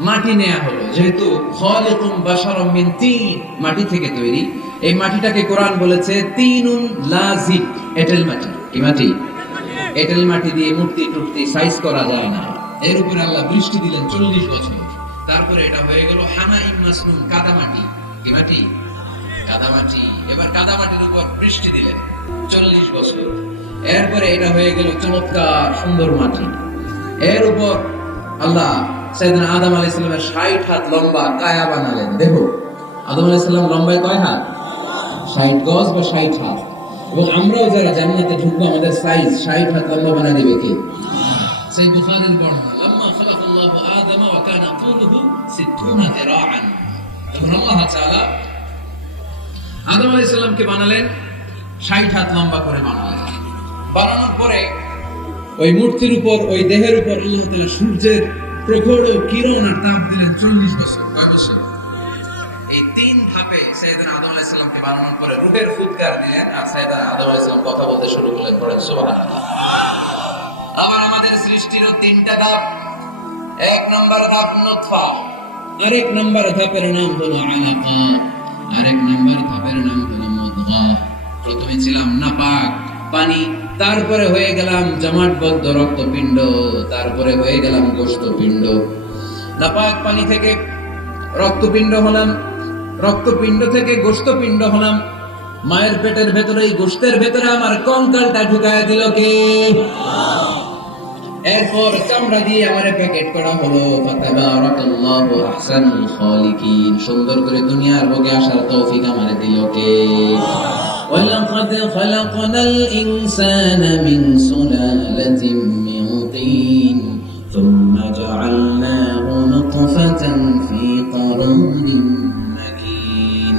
মাটি নেয়া হলো। যেহেতু খালিকুম বাশারাম মিন তিন, মাটি থেকে তৈরি, এই মাটিটাকে কোরআন বলেছে তিনুন লাযিব, এঁটেল মাটি। কি মাটি? এঁটেল মাটি দিয়ে মূর্তি টুর্তি সাইজ করা যায় না। এর উপরে আল্লাহ বৃষ্টি দিলেন 40 বছর। তারপরে এটা হয়ে গেল হামাইম মাসনুন, কাদা মাটি। কি মাটি? কাদা মাটি। এবার কাদা মাটির উপর বৃষ্টি দিলেন 40 বছর। এরপরে এটা হয়ে গেল চমৎকার সুন্দর মাটি। এর উপর আল্লাহ সাইয়েদনা আদম আলাইহিস সালামের 60 হাত লম্বা কায়া বানালেন। দেখো আদম আলাইহিস সালাম লম্বায় কয় হাত? 60 গজ বা 60 হাত। এবং আমরাও যারা জান্নাতে ঢুকবো আমাদের সাইজ 60 হাত লম্বা বানায় দিবে কে? সেই বুখারীর বর্ণনা, লাম্মা খালাকাল্লাহু আদম ওয়া কানা তুলুহু 60 যিরাআন। তখন আল্লাহ তাআলা আদম আলাইহিস সালামকে বানালেন 60 হাত লম্বা করে বানালেন। বানানোর পরে ওই মূর্তির উপর, ওই দেহের উপর আল্লাহ তাআলা সূর্যের প্রখর কিরণ আর তাপ দিলেন 40 বছর। কয় বছর? এই তিন ধাপে সাইয়েদনা আদম আলাইহিস সালামকে বানানোর পরে রূহের ফুৎকার দিলেন আর সাইয়েদনা আদম আলাইহিস সালাম কথা বলতে শুরু করলেন। পড়েন সুবহানাল্লাহ। আবার আমাদের সৃষ্টিরও তিনটা ধাপ। এক নম্বর ধাপ নুতফা, আরেক নম্বর ধাপের নাম হলো আলাকা, আরেক নম্বর ধাপের নাম হলো মুদগা। প্রথমে ছিলাম নাপাক পানি, তারপরে হয়ে গেলাম জমাটবদ্ধ রক্তপিণ্ড, তারপরে হয়ে গেলাম গোশতপিণ্ড। নাপাক পানি থেকে রক্তপিণ্ড হলাম, রক্তপিণ্ড থেকে গোশতপিণ্ড হলাম। মায়ের পেটের ভেতরে, এই গোশতের ভেতরে আমার কঙ্কালটা ঢুকায় দিল কে? এরপর চামড়া দিয়ে আমারে প্যাকেট করা হলো। ফাতাবারাকাল্লাহু আহসানুল খালিকিন। সুন্দর করে দুনিয়ার বুকে আসার তৌফিক আমারে দিল কে? ওয়ালাকাদ খালাকনাল ইনসানা মিন সুলালাতিন মিন তিন সুম্মা জাআলনাহু নুতফাতান ফি قرارٍ مكين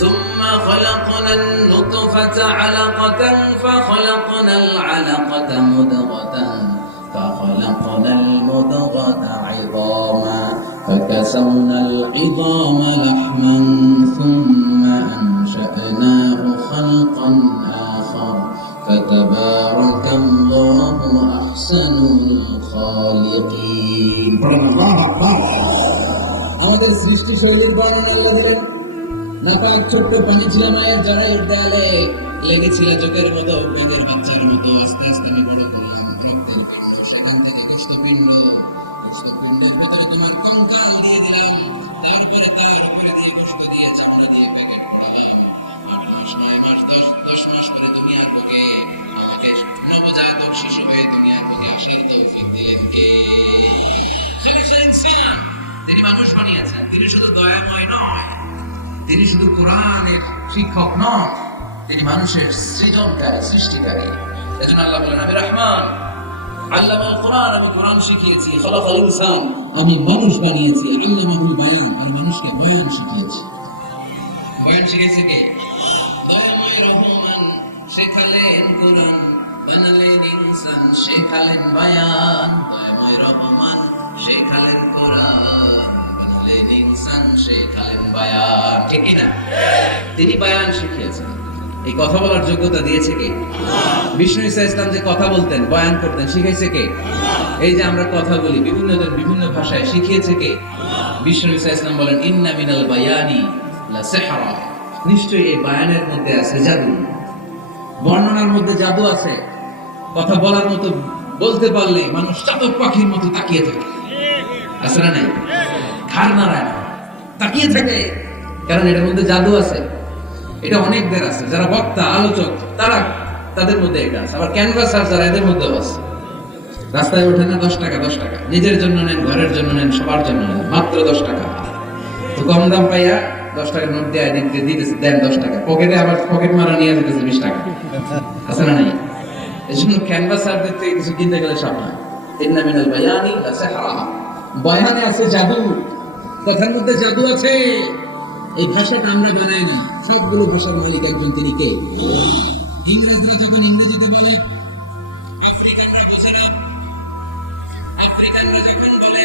ثم خلقنا النطفة علقة فخلقنا العلقة مضغة فخلقنا المضغة عظاما فكسونا العظام لحما ثم أنشأناه خلقا آخر فتبارك الله أحسن الخالقين. আমাদের সৃষ্টি শৈলীর বর্ণনা আল্লাহ দিলেন। নাপাক ছোট্ট পানি ছিল মায়ের জরায়ুর দেয়ালে, লেগেছিল চোখের মতো, মেয়েদের বাচ্চার মতো। আস্তে আস্তে আমি বড় করলাম রক্তের পিণ্ড, সেখান থেকে গোশতপিণ্ড, গোশতপিণ্ডের ভিতরে তোমার কঙ্কাল দিয়ে দিলাম, তারপরে তার উপরে দিয়ে গোশত দিয়ে চামড়া দিয়ে প্যাকেট করলাম। 8 মাস 9 মাস 10 মাস পরে দুনিয়ার বুকে আমাকে নবজাতক শিশু হয়ে দুনিয়ার বুকে আসার তৌফিক দিলেন কে? খলিফা ইনসান। তিনি মানুষ বানিয়েছেন। তিনি শুধু দয়াময় নয়, তিনি শুধু কোরআনের শিক্ষক নন, তিনি মানুষের সৃজনকারী, সৃষ্টিকারী। এজন্য আল্লাহ বলেন আমি রহমান, আল্লামাল কোরআন, আমি কোরআন শিখিয়েছি। খলাকাল ইনসান, আমি মানুষ বানিয়েছি। আল্লামাহুল বায়ান, আমি মানুষকে বয়ান শিখিয়েছি। বয়ান শিখিয়েছে কে? দয়াময় রহমান শেখালেন কোরআন, বানালেন ইনসান, শেখালেন বায়ান। দয়াময় রহমান শেখালেন কোরআন, বানালেন ইনসান, শেখালেন বায়ান। ঠিক কি না? তিনি বায়ান শিখিয়েছেন। এই কথা বলার যোগ্যতা দিয়েছে কে? বিষ্ণু ঈসা ইসলাম যে কথা বলতেন, বয়ান করতেন, শিখাইছে কে? এই যে আমরা কথা বলি বিভিন্ন জন বিভিন্ন ভাষায়, শিখিয়েছে কে? বিষ্ণু ঈসা ইসলাম বলেন ইন্না মিনাল বায়ানি লা সিহরা, নিশ্চয়ই এই বায়ানের মধ্যে আছে জাদু, বর্ণনার মধ্যে জাদু আছে। কথা বলার মতো, বলতে পারলে মানুষ চাতক পাখির মতো তাকিয়ে থাকে। আছে না নাই? ঘাড় নাড়ায় না, তাকিয়ে থাকে, কারণ এটার মধ্যে জাদু আছে। এটা অনেকদের আছে, যারা বক্তা আলোচক তারা, তাদের মধ্যে এটা আছে। আবার ক্যানভাসার যারা, এদের মধ্যেও আছে। রাস্তায় ওঠে না 10 টাকা 10 টাকা, নিজের জন্য নেন, ঘরের জন্য নেন, সবার জন্য নেন, মাত্র 10 টাকা। তো কম দাম পাইয়া 10 টাকার নোট দিয়ে দিতেছে, দেন 10 টাকা, পকেটে আবার পকেট মারা নিয়ে যেতেছে 20 টাকা। আছে না নাই? এই জন্য ক্যানভাসারদের থেকে কিছু কিনতে গেলে সব হয়। ইন্না মিনাল বায়ানি লা সিহরা, বয়ানে আছে জাদু, কথার মধ্যে জাদু আছে। এই ভাষাটা আমরা বানাই না, সবগুলো ভাষার মালিক একজন, তিনি কে? ইংরেজরা যখন ইংরেজিতে বলে, আফ্রিকানরা বুঝে না। আফ্রিকানরা যখন বলে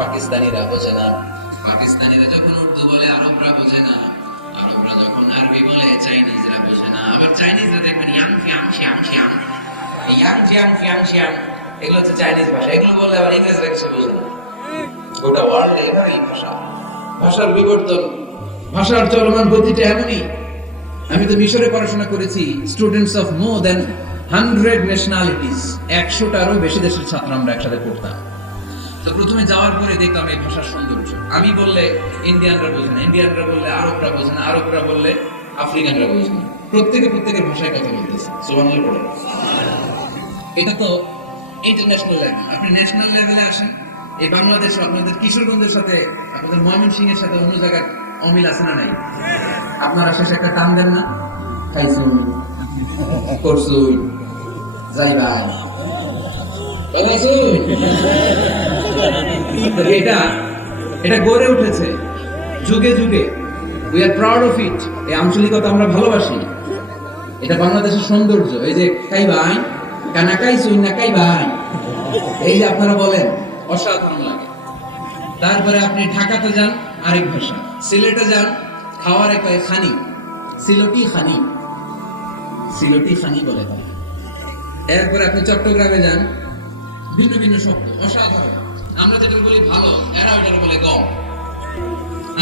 পাকিস্তানিরা বোঝে না, পাকিস্তানিরা যখন উর্দু বলে আরবরা বোঝে না, আরবরা যখন আরবি বলে চাইনিজরা বোঝে না, আবার চাইনিজরা দেখবেন ইয়াং ফিয়াং শিয়াং শিয়াং, এই ইয়াং ফিয়াং ফিয়াং শিয়াং এগুলো হচ্ছে চাইনিজ ভাষা, এগুলো বললে আবার ইংরেজরা কিছু বোঝে না। গোটা ওয়ার্ল্ডে এবার এই ভাষা, ভাষার বিবর্তন, ভাষার চলমান গতিটা এমনই। আমি তো মিশরে পড়াশোনা করেছি, students of more than 100 nationalities, 100টারও বেশি দেশের ছাত্র আমরা একসাথে পড়তাম। তো প্রথমে যাওয়ার পরে দেখতাম এই ভাষার সৌন্দর্য। আমি বললে ইন্ডিয়ানরা বোঝে না, ইন্ডিয়ানরা বললে আরবরা বোঝে না, আরবরা বললে আফ্রিকানরা বোঝে না, প্রত্যেকের ভাষায় কথা বলতেছে। সুবহানাল্লাহ পড়ে। এটা তো ইন্টারন্যাশনাল লেভেল। আপনি ন্যাশনাল লেভেলে আসেন, এই বাংলাদেশ আপনাদের কিশোরগঞ্জের সাথে, আপনাদের ময়মনসিংহের সাথে অন্য জায়গার অমিল আছে না নাই? আপনারা শেষে একটা টান দেন না, খাইছুন করছুন যাই ভাই এটা গড়ে উঠেছে যুগে যুগে। We are proud of it. এই আঞ্চলিকতা আমরা ভালোবাসি, এটা বাংলাদেশের সৌন্দর্য। এই যে কাই ভাই কানা কাইছুন না কাই ভাই, এই যে আপনারা বলেন, অসাধারণ লাগে। তারপরে আপনি ঢাকাতে যান, আরেক ভাষা। সিলেটে যান, খাওয়ার একটা খানি, সিলটি খানি, সিলটি খানি বলে তারা। এরপরে আপনি চট্টগ্রামে যান, ভিন্ন ভিন্ন শব্দ, অসাধারণ। আমরা যেটা বলি ভালো, এরা ওইটা বলে গম।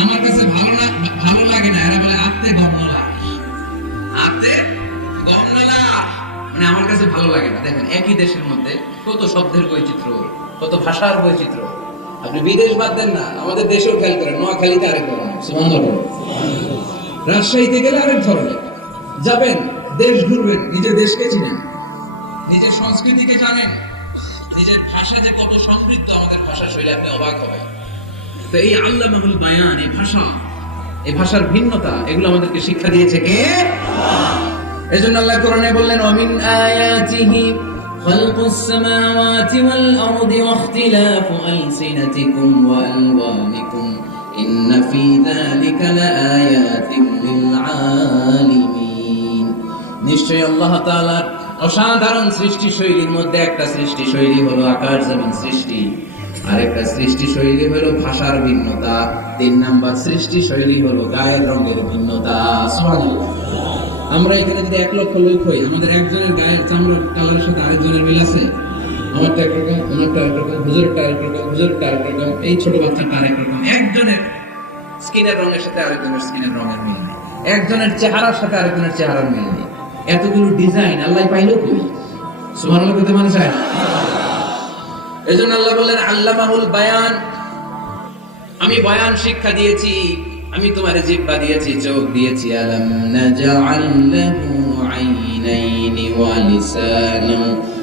আমার কাছে ভালো না, ভালো লাগে না, এরা বলে আত্তে গম নলা, আত্তে গম নলা, মানে আমার কাছে ভালো লাগে না। দেখেন একই দেশের মধ্যে কত শব্দের বৈচিত্র্য, কত ভাষার বৈচিত্র্য। আপনি বিদেশ বাদ দেন না, আমাদের দেশেও খেয়াল করেন, নোয়াখালীতে আরেক ধরনের, সুবহানাল্লাহ, রাজশাহীতে গেলে আরেক ধরনের। যাবেন, দেশ ঘুরবেন, নিজের দেশকে চিনেন, নিজের সংস্কৃতিকে জানেন, নিজের ভাষা যে কত সমৃদ্ধ, আমাদের ভাষা শৈলী, আপনি অবাক হবেন। তো এই আল্লামাহুল বায়ান, এই ভাষা, এই ভাষার ভিন্নতা, এগুলো আমাদেরকে শিক্ষা দিয়েছে কে? এজন্য আল্লাহ কোরআনে বললেন, ওয়ামিন আয়াতিহি খালকুস সামাওয়াতি ওয়াল আরদি ওয়াখতিলাফু আলসিনাতিকুম ওয়া আলওয়ানিকুম ইন্না ফি যালিকা লাআয়াতিন লিল আলিমিন। নিশ্চয়ই আল্লাহ তাআলার অসাধারণ সৃষ্টি শৈলীর মধ্যে একটা সৃষ্টি শৈলী হলো আকাশ জমিন সৃষ্টি, আরেকটা সৃষ্টি শৈলী হলো ভাষার ভিন্নতা, 3 নাম্বার সৃষ্টি শৈলী হলো গায়ের রঙের ভিন্নতা। সুবহানাল্লাহ। আমরা এখানে যদি 1 লক্ষ লোক হই, আমাদের একজনের গায়ের চামড়ার কালারের সাথে আরেকজনের মিল আছে? আমারটা একরকম, ওনারটা একরকম, হুজুরেরটা একরকম, হুজুরেরটা আরেকরকম, এই ছোট বাচ্চাটা আরেকরকম। একজনের স্কিনের রঙের সাথে আরেকজনের স্কিনের রঙের মিল নেই, একজনের চেহারার সাথে আরেকজনের চেহারার মিল নেই। এতগুলো ডিজাইন আল্লাহ পাইলো কই? সুবহানাল্লাহ কইতে মানে চায় না। এজন্য আল্লাহ বললেন আল্লামাহুল বায়ান, আমি বয়ান শিক্ষা দিয়েছি, আমি তোমারে জিহ্বা দিয়েছি, চোখ দিয়েছি। আলাম নাজআল লাহু আইনাইনি ওয়া লিসানান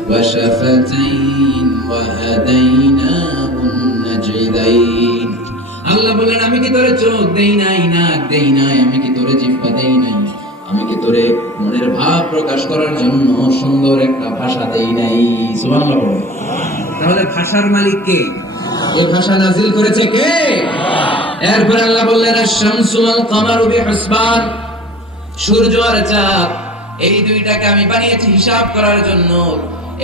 ওয়া শাফাতাইন ওয়া হাদাইনাহুন নাজদাইন। আল্লাহ বলেন, আমি কি তোরে চোখ দেই নাই, নাক দেই নাই, আমি কি তোরে জিহ্বা দেই নাই, আমি কি তোরে মনের ভাব প্রকাশ করার জন্য সুন্দর একটা ভাষা দেই নাই? সুবহানাল্লাহ। তাহলে ভাষার মালিক কে? এই ভাষা নাজিল করেছে কে? এরপর আল্লাহ বললেন, আশ-শামসু ওয়াল কামারু বিহুসবান, সূর্য আর চাঁদ, এই দুইটাকে আমি বানিয়েছি হিসাব করার জন্য।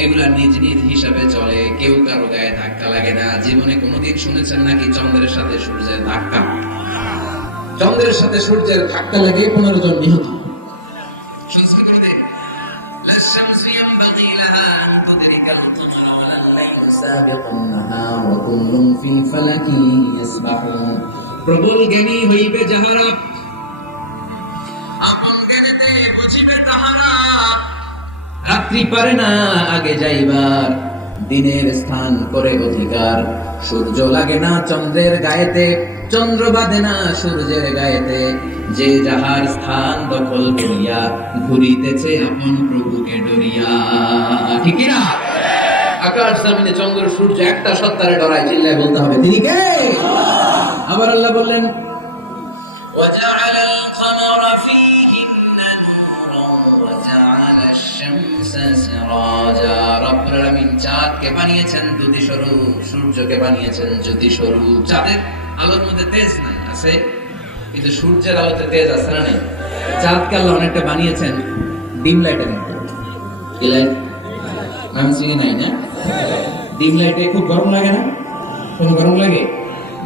এগুলা নিজ নিজ হিসাবে চলে, কেউ কারো গায়ে ধাক্কা লাগে না। জীবনে কোনোদিন শুনেছেন নাকি চন্দ্রের সাথে সূর্যের ধাক্কা? চন্দ্রের সাথে সূর্যের ধাক্কা লাগে 15 জন নিহত। প্রবল জ্ঞানী হইবে যাহারা, আপন জ্ঞানেতে বুঝিবে তাহারা। রাত্রি পারে না আগে যাইবার, দিনের স্থান করে অধিকার। সূর্য লাগে না চন্দ্রের গায়েতে, চন্দ্র বাঁধে না সূর্যের গায়েতে। যে যাহার স্থান দখল করিয়া, ঘুরিতেছে আপন প্রভুকে ডরিয়া। ঠিক না? আকাশ জমিনে চন্দ্র সূর্য একটা সত্তারে ডরায়, চিল্লায় বলতে হবে তিনি কে? আবার আল্লাহ বললেন, ওয়াজআলাল কামারা ফীহিন্না নূরান ওয়াজআলাশ শামসা সিরাজা। রব্বুল আলামিন চাঁদকে বানিয়েছেন জ্যোতি স্বরূপ, সূর্যকে বানিয়েছেন জ্যোতি স্বরূপ। চাঁদের আলোর মধ্যে তেজ নাই, আছে, কিন্তু সূর্যের আলোতে তেজ আছে না নাই? চাঁদকে আল্লাহ অনেকটা বানিয়েছেন ডিম লাইটের মতো। কি লাইট? নাম চিনি নাই না? ডিম লাইটে খুব গরম লাগে না? কোনো গরম লাগে?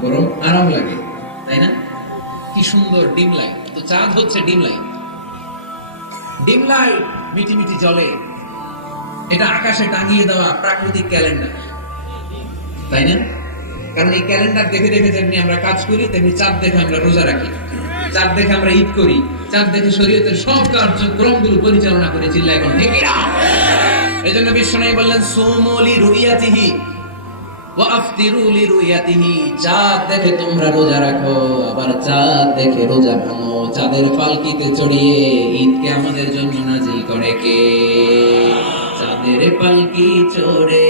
বরং আরাম লাগে, তাই না? কি সুন্দর ডিম লাইট, তো চাঁদ হচ্ছে ডিম লাইট। ডিম লাইট মিটি মিটি জ্বলে, এটা আকাশে টাঙিয়ে দেওয়া প্রাকৃতিক ক্যালেন্ডার, তাই না? কারণ এই ক্যালেন্ডার দেখে দেখে যেমনি আমরা কাজ করি, তেমনি চাঁদ দেখে আমরা রোজা রাখি, চাঁদ দেখে আমরা ঈদ করি, চাঁদ দেখে শরীয়তের সব কার্যক্রম গুলো পরিচালনা করে। চিল্লা এখন ঠিক না? এই জন্য বিশ্বনবী বললেন সুমু লিরুইয়াতিহি ওয়া আফতিরু লিরুইয়াতিহি, চাঁদ দেখে তোমরা রোজা রাখো, আবার চাঁদ দেখে রোজা ভাঙো। চাঁদের পালকিতে চড়িয়ে ঈদকে আমাদের জন্য নাজিল করে কে? চাঁদের পালকি চড়ে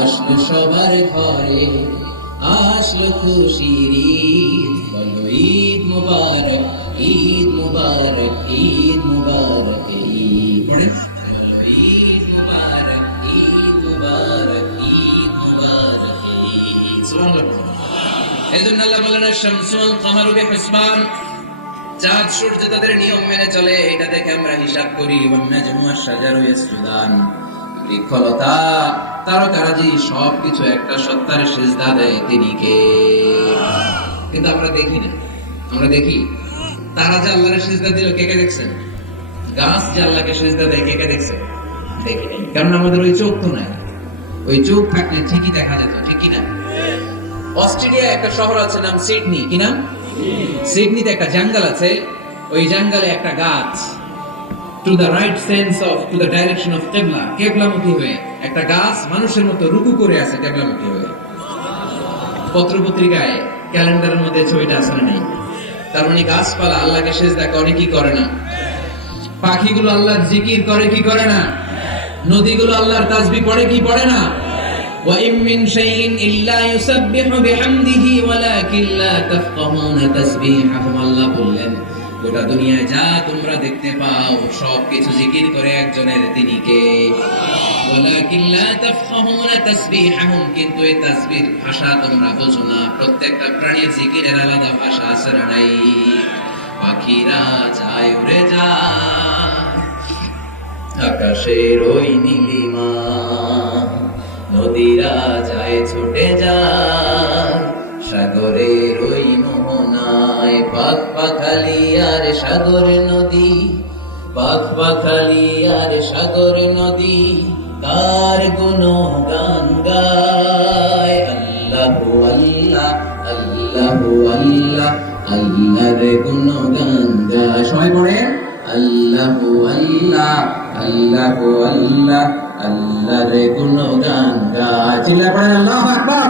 আসলো সবার ঘরে, আসলো খুশির ঈদ, বলো ঈদ মুবারক, ঈদ মুবারক, ঈদ মুবারক, ঈদ বলো ঈদ মুবারক, ঈদ মুবারক, ঈদ মুবারক, ঈদ। সুবহানাল্লাহ। এজন্য আল্লাহ বলেন আশ-শামসু ওয়াল কামারু বিহিসবান, চাঁদ সূর্য তাদের নিয়ম মেনে চলে, এটা দেখে আমরা হিসাব করি। ওয়ান নাজমু ওয়াশ-শাজারু ইয়াসজুদান, বৃক্ষলতা তারকারাজি সবকিছু একটা সত্তার সিজদা দেয়, তিনি কে? কিন্তু আমরা দেখি না। আমরা দেখি তারা যে আল্লাহর সিজদা দিল, কে কে দেখছেন? গাছ যে আল্লাহকে সিজদা দেয়, কে কে দেখছেন? দেখি নাই, কারণ আমাদের ওই চোখ তো নাই। ওই চোখ থাকলে ঠিকই দেখা যেত, ঠিক কি না? অস্ট্রেলিয়া একটা শহর আছে নাম সিডনি, কি নাম? সিডনিতে একটা জঙ্গল আছে, ওই জঙ্গলে একটা গাছ to the right sense of to the direction of কিবলা, কিবলামুখী হয়ে একটা গাছ মানুষের মতো রুকু করে আছে কিবলামুখী হয়ে। পত্রপত্রিকায় ক্যালেন্ডারের মধ্যে ছবিটা আছে না? নেই। তার মানে গাছপালা আল্লাহকে সিজদা করে কি করে না? পাখিগুলো আল্লাহর জিকির করে কি করে না? নদীগুলো আল্লাহর তাসবিহ পড়ে কি পড়ে না? ওয়া ইম মিন শাইইন ইল্লা ইউসাব্বিহু বিহামদিহি ওয়ালাকিন লা তাফকাহুনা তাসবিহাহুম, আল্লাহ বললেন গোটা দুনিয়ায় যা তোমরা দেখতে পাও সবকিছু জিকির করে একজনের, তিনি কে? ওয়ালাকিন লা তাফকাহুনা তাসবিহাহুম, কিন্তু এই তাসবিহর ভাষা তোমরা বোঝো না। প্রত্যেকটা প্রাণীর জিকিরের আলাদা ভাষা আছে না নাই? পাখিরা যায় উড়ে যায় আকাশের ওই নীলিমা, নদীরা যায় ছুটে যায় সাগরের ওই মোহনায়। পাখ পাখালি আর সাগর নদী, পাখ পাখালি আর সাগর নদী, তার গুণগান গায়। আল্লাহু আল্লাহ, আল্লাহু আল্লাহ, আল্লাহর গুণগান গায়। সবাই পড়ে আল্লাহু আল্লাহ, আল্লাহু আল্লাহ, আল্লাহর গুণগান গায়। চিল্লায় পড়েন আল্লাহু আকবার।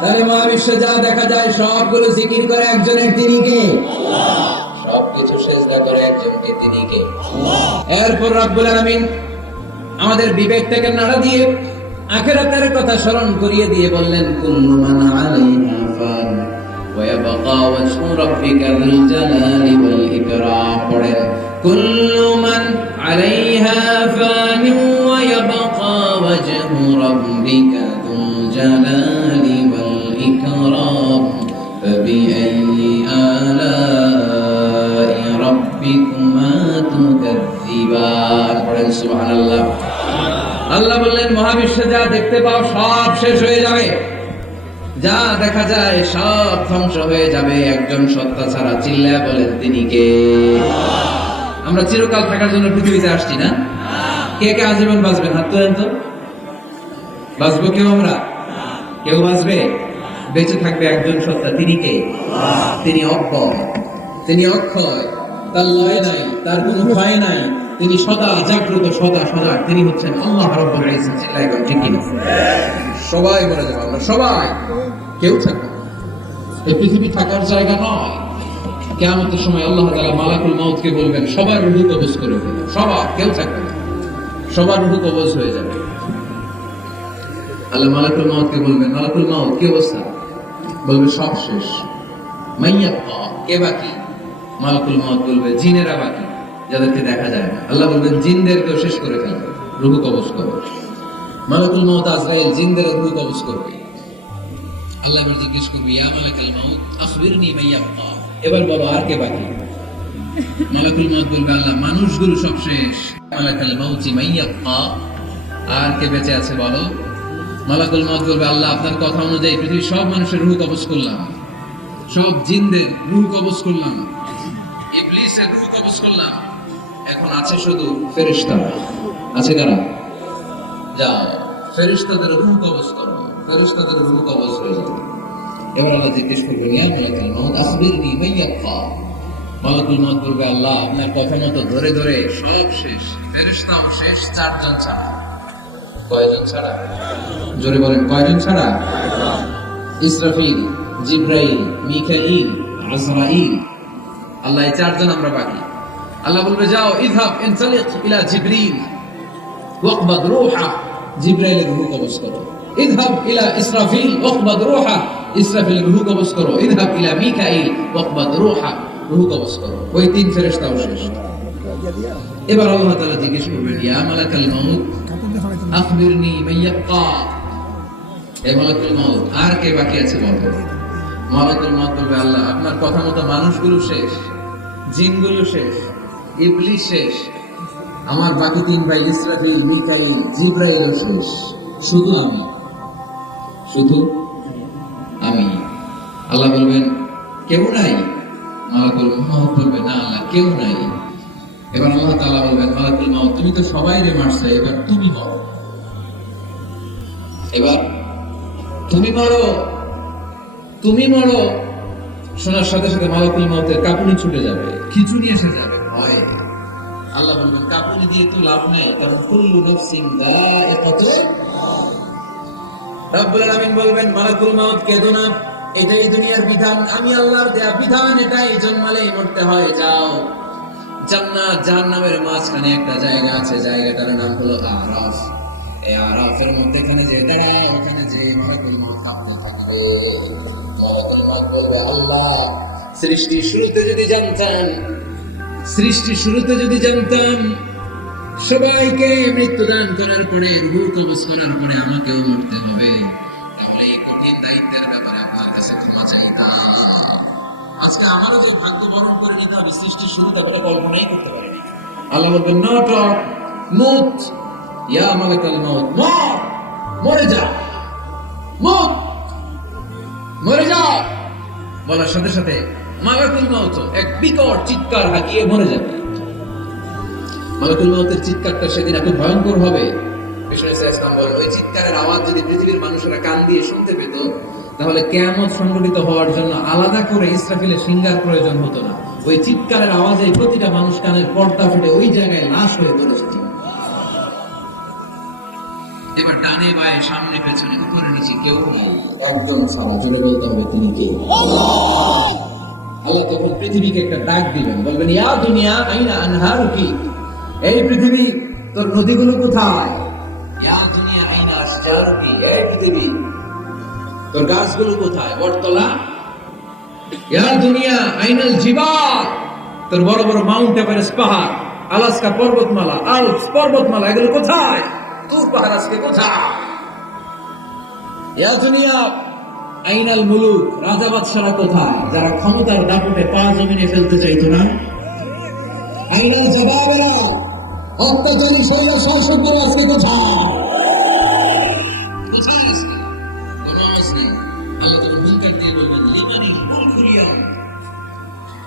তাহলে মহাবিশ্বে যা দেখা যায় সবগুলো জিকির করে একজনের, তিনি কে? সবকিছু সিজদা করে একজনকে, তিনি কে? এরপর রব্বুল আলামিন আমাদের বিবেকটাকে নাড়া দিয়ে আখিরাতের কথা স্মরণ করিয়ে দিয়ে বললেন কুল্লু মান আলাইহা ফান ওয়া ইয়াবকা ওয়াজহু রাব্বিকা যুল জালালি ওয়াল ইকরাম। পড়েন কুল্লু মান আলাইহা ফান ওয়া ইয়াবকা ওয়াজহু রাব্বিকা যুল জালালি ওয়াল ইকরাম ফাবিআইয়ি আলাই রাব্বিকুমা তুকাযযিবান। পড়েন সুবহানাল্লাহ। আল্লাহ বললেন মহাবিশ্বে যা দেখতে পাও সব শেষ হয়ে যাবে, যা দেখা যায় সব ধ্বংস হয়ে যাবে একজন সত্তা ছাড়া। চিল্লায় বলেন তিনি কে? আমরা চিরকাল থাকার জন্য পৃথিবীতে আসছি না? কে কে আজীবন বাঁচবেন? হাত তোলেন তো। বাঁচবো কেউ? আমরা কেউ বাঁচবে? বেঁচে থাকবে একজন সত্তা, তিনি কে? তিনি অব্যয়, তিনি অক্ষয়, তার লয় নাই, তার কোনো ভয় নাই, তিনি সদা জাগ্রত, সদা সজাগ, তিনি হচ্ছেন আল্লাহ রাব্বুল ইজ্জত। চিল্লায় বলেন ঠিক কিনা? সবাই মরে যাবো আমরা, সবাই, কেউ থাকবে না। এই পৃথিবী থাকার জায়গা নয়। কিয়ামতের সময় আল্লাহ তাআলা মালাকুল মাউতকে বলবেন সবার রূহ কবজ করে ফেলো, সবার, কেউ থাকবে না, সবার রূহ কবজ হয়ে যাবে। আল্লাহ মালাকুল মাউতকে বলবেন মালাকুল মাউত কি অবস্থা? বলবে সব শেষ। মাইয়াবকা, কে বাকি? মালাকুল মাউত বলবে জিনেরা বাকি, যাদেরকে দেখা যায় না। আল্লাহ বলবেন জিনদেরকেও শেষ করে ফেলবে, রূহ কবজ করবে। মালাকুল মাউত আজরাইল জিনদের রূহ কবজ করবে। আল্লাহ এবার জিজ্ঞেস করবে ইয়া মালাকুল মাউত আখবিরনি মাইয়াবকা, এবার বলো আর কে বাকি? মালাকুল মাউত বলবে আল্লাহ মানুষগুলো সব শেষ। মালাকুল মাউতি মাইয়াবকা, আর কে বেঁচে আছে বলো? মালাকুল মউত বলবে, আল্লাহ আপনার কথা অনুযায়ী পৃথিবীর সব মানুষের রূহ কবজ করলাম, সব জিনদের রূহ কবজ করলাম, ইবলিসের রূহ কবজ করলাম, এখন আছে শুধু ফেরেশতারা। আছে কারা? যাও ফেরেশতাদের রূহ কবজ করো। ফেরেশতাদের রূহ কবজ হয়ে যাবে। এবার আল্লাহ জিজ্ঞেস করবেন, ইয়া মালাকুল মউত আখবিরনি মাইয়াক্কা। মালাকুল মউত বলবে, আল্লাহ আপনার কথা মতো ধরে ধরে সব শেষ, ফেরেশতাও শেষ, 4 জন ছাড়া। কয়জন ছাড়া? জোরে বলেন, কয়জন ছাড়া? ইসরাফিল, জিব্রাইল, মিকাইল, আজরাইল। আল্লাহ এই 4 জন আমরা বাকি। আল্লাহ বলবে, যাও ইযহাব ইনতালিক ইলা জিবরিল ওয়াকবাদ রূহা। জিব্রাইলের রূহ কবজ করো। ইযহাব ইলা ইসরাফিল ওয়াকবাদ রূহা। ইসরাফিলের রূহ কবজ করো। ইযহাব ইলা মিকাইল ওয়াকবাদ রূহা। রূহ কবজ করো। ওই 3 ফেরেশতাও শেষ। এবার আল্লাহ তাআলা জিজ্ঞেস করবেন, ইয়া মালাকাল মউত আখবিরনি মাইয়াক্কা। হে মালাকুল মউত, আর কে বাকি আছে বলো? মালাকুল মউত বলবে, আল্লাহ আপনার কথা মতো মানুষগুলো শেষ, জিনগুলো শেষ, ইবলিস শেষ, আমার বাকি 3 ভাই ইসরাফিল, মিকাইল, জিব্রাইলও শেষ, শুধু আমি। শুধু আমি। আল্লাহ বলবেন, কেউ নাই? মালাকুল মউত বলবে, না আল্লাহ কেউ নাই। এবার আল্লাহ তাআলা বলবেন, মালাকুল মউত তুমি তো সবাইরে মারছো, এবার তুমি মরো। এবার তুমি মরো, তুমি মরো। শোনার সাথে সাথে মালাকুল মউতের কাঁপুনি ছুটে যাবে, খিচুনি এসে যাবে, ভয়। আল্লাহ বলবেন, কাঁপুনি দিয়ে তো লাভ নেই, কারণ কুল্লু নাফসিন যায়িকাতুল মউত। রব্বুল আলামিন বলবেন, মালাকুল মউত কেঁদো না, এটাই দুনিয়ার বিধান, আমি আল্লাহর দেয়া বিধান, এটাই জন্মালেই মরতে হয়। যাও, জান্নাত জাহান্নামের মাঝখানে একটা জায়গা আছে, জায়গাটার নাম হলো আরাফ। এই আরাফের মধ্যখানে যে দাঁড়ায়, ওখানে যে মালাকুল মউত কাঁপতে থাকবে। মালাকুল মউত বলবে, আল্লাহ সৃষ্টির শুরুতে যদি জানতাম, সৃষ্টির শুরুতে যদি জানতাম সবাইকে মৃত্যুদান করার পরে, রূহ কবজ করার পরে আমাকেও মরতে হবে, তাহলে এই কঠিন দায়িত্বের ব্যাপারে আপনার কাছে ক্ষমা চাইতাম। আজকে আমারও যে ভাগ্য বরণ করে নিতে হবে, সৃষ্টির শুরুতে আপনারা কল্পনাই করতে পারেনি। আল্লাহ বলবেন, নট মুত ইয়া মালাকুল মউত, মর, মরে যা, মুত, মরে যা। বলার সাথে সাথে মালাকুল মউত এক বিকট চিৎকার হাঁকিয়ে মরে যাবে। মালাকুল মউতের চিৎকারটা সেদিন এত ভয়ঙ্কর হবে, বিষ্ণু ইসলাম বলেন, ওই চিৎকারের আওয়াজ যদি পৃথিবীর মানুষেরা কান দিয়ে শুনতে পেত, তাহলে কিয়ামত সংঘটিত হওয়ার জন্য আলাদা করে ইসরাফিলের সিংহার প্রয়োজন হতো না। ওই চিৎকারের আওয়াজে প্রতিটা মানুষ কানের পর্দা ফেটে ওই জায়গায় লাশ হয়ে পড়ে যেত। এবার ডানে বায়ে সামনে পেছনে উপরে নিচে কেউ নেই, একজন ছাড়া। জোরে বলতে হবে, তিনি কে? আল্লাহ তখন পৃথিবীকে একটা ডাক দিবেন, বলবেন, ইয়া দুনিয়া আইনা আনহারুকি। এই পৃথিবী, তোর নদীগুলো কোথায়? ইয়া দুনিয়া আইনা আশজারুকি। এই পৃথিবী, তোর গাছগুলো কোথায়? বটতলা। ইয়া দুনিয়া আইনাল জিবাল। তোর বড় বড় মাউন্ট এভারেস্ট পাহাড়, আলাস্কা পর্বতমালা, আল্পস পর্বতমালা, এগুলো কোথায়? তোর পাহাড় আজকে কোথায়? ইয়া দুনিয়া আইনাল মুলুক। রাজা বাদশারা কোথায়, যারা ক্ষমতার দাপটে পা জমিনে ফেলতে চাইতো না? আইনাল জাবাবেরা, অত্যাচারী শৈল শাসকগুলো আজকে কোথায়? কোথায় আজকে? কোনো আওয়াজ নেই। আল্লাহ তখন হুঙ্কার দিয়ে বলবেন, লিমানিল মুলকুল ইয়াউম।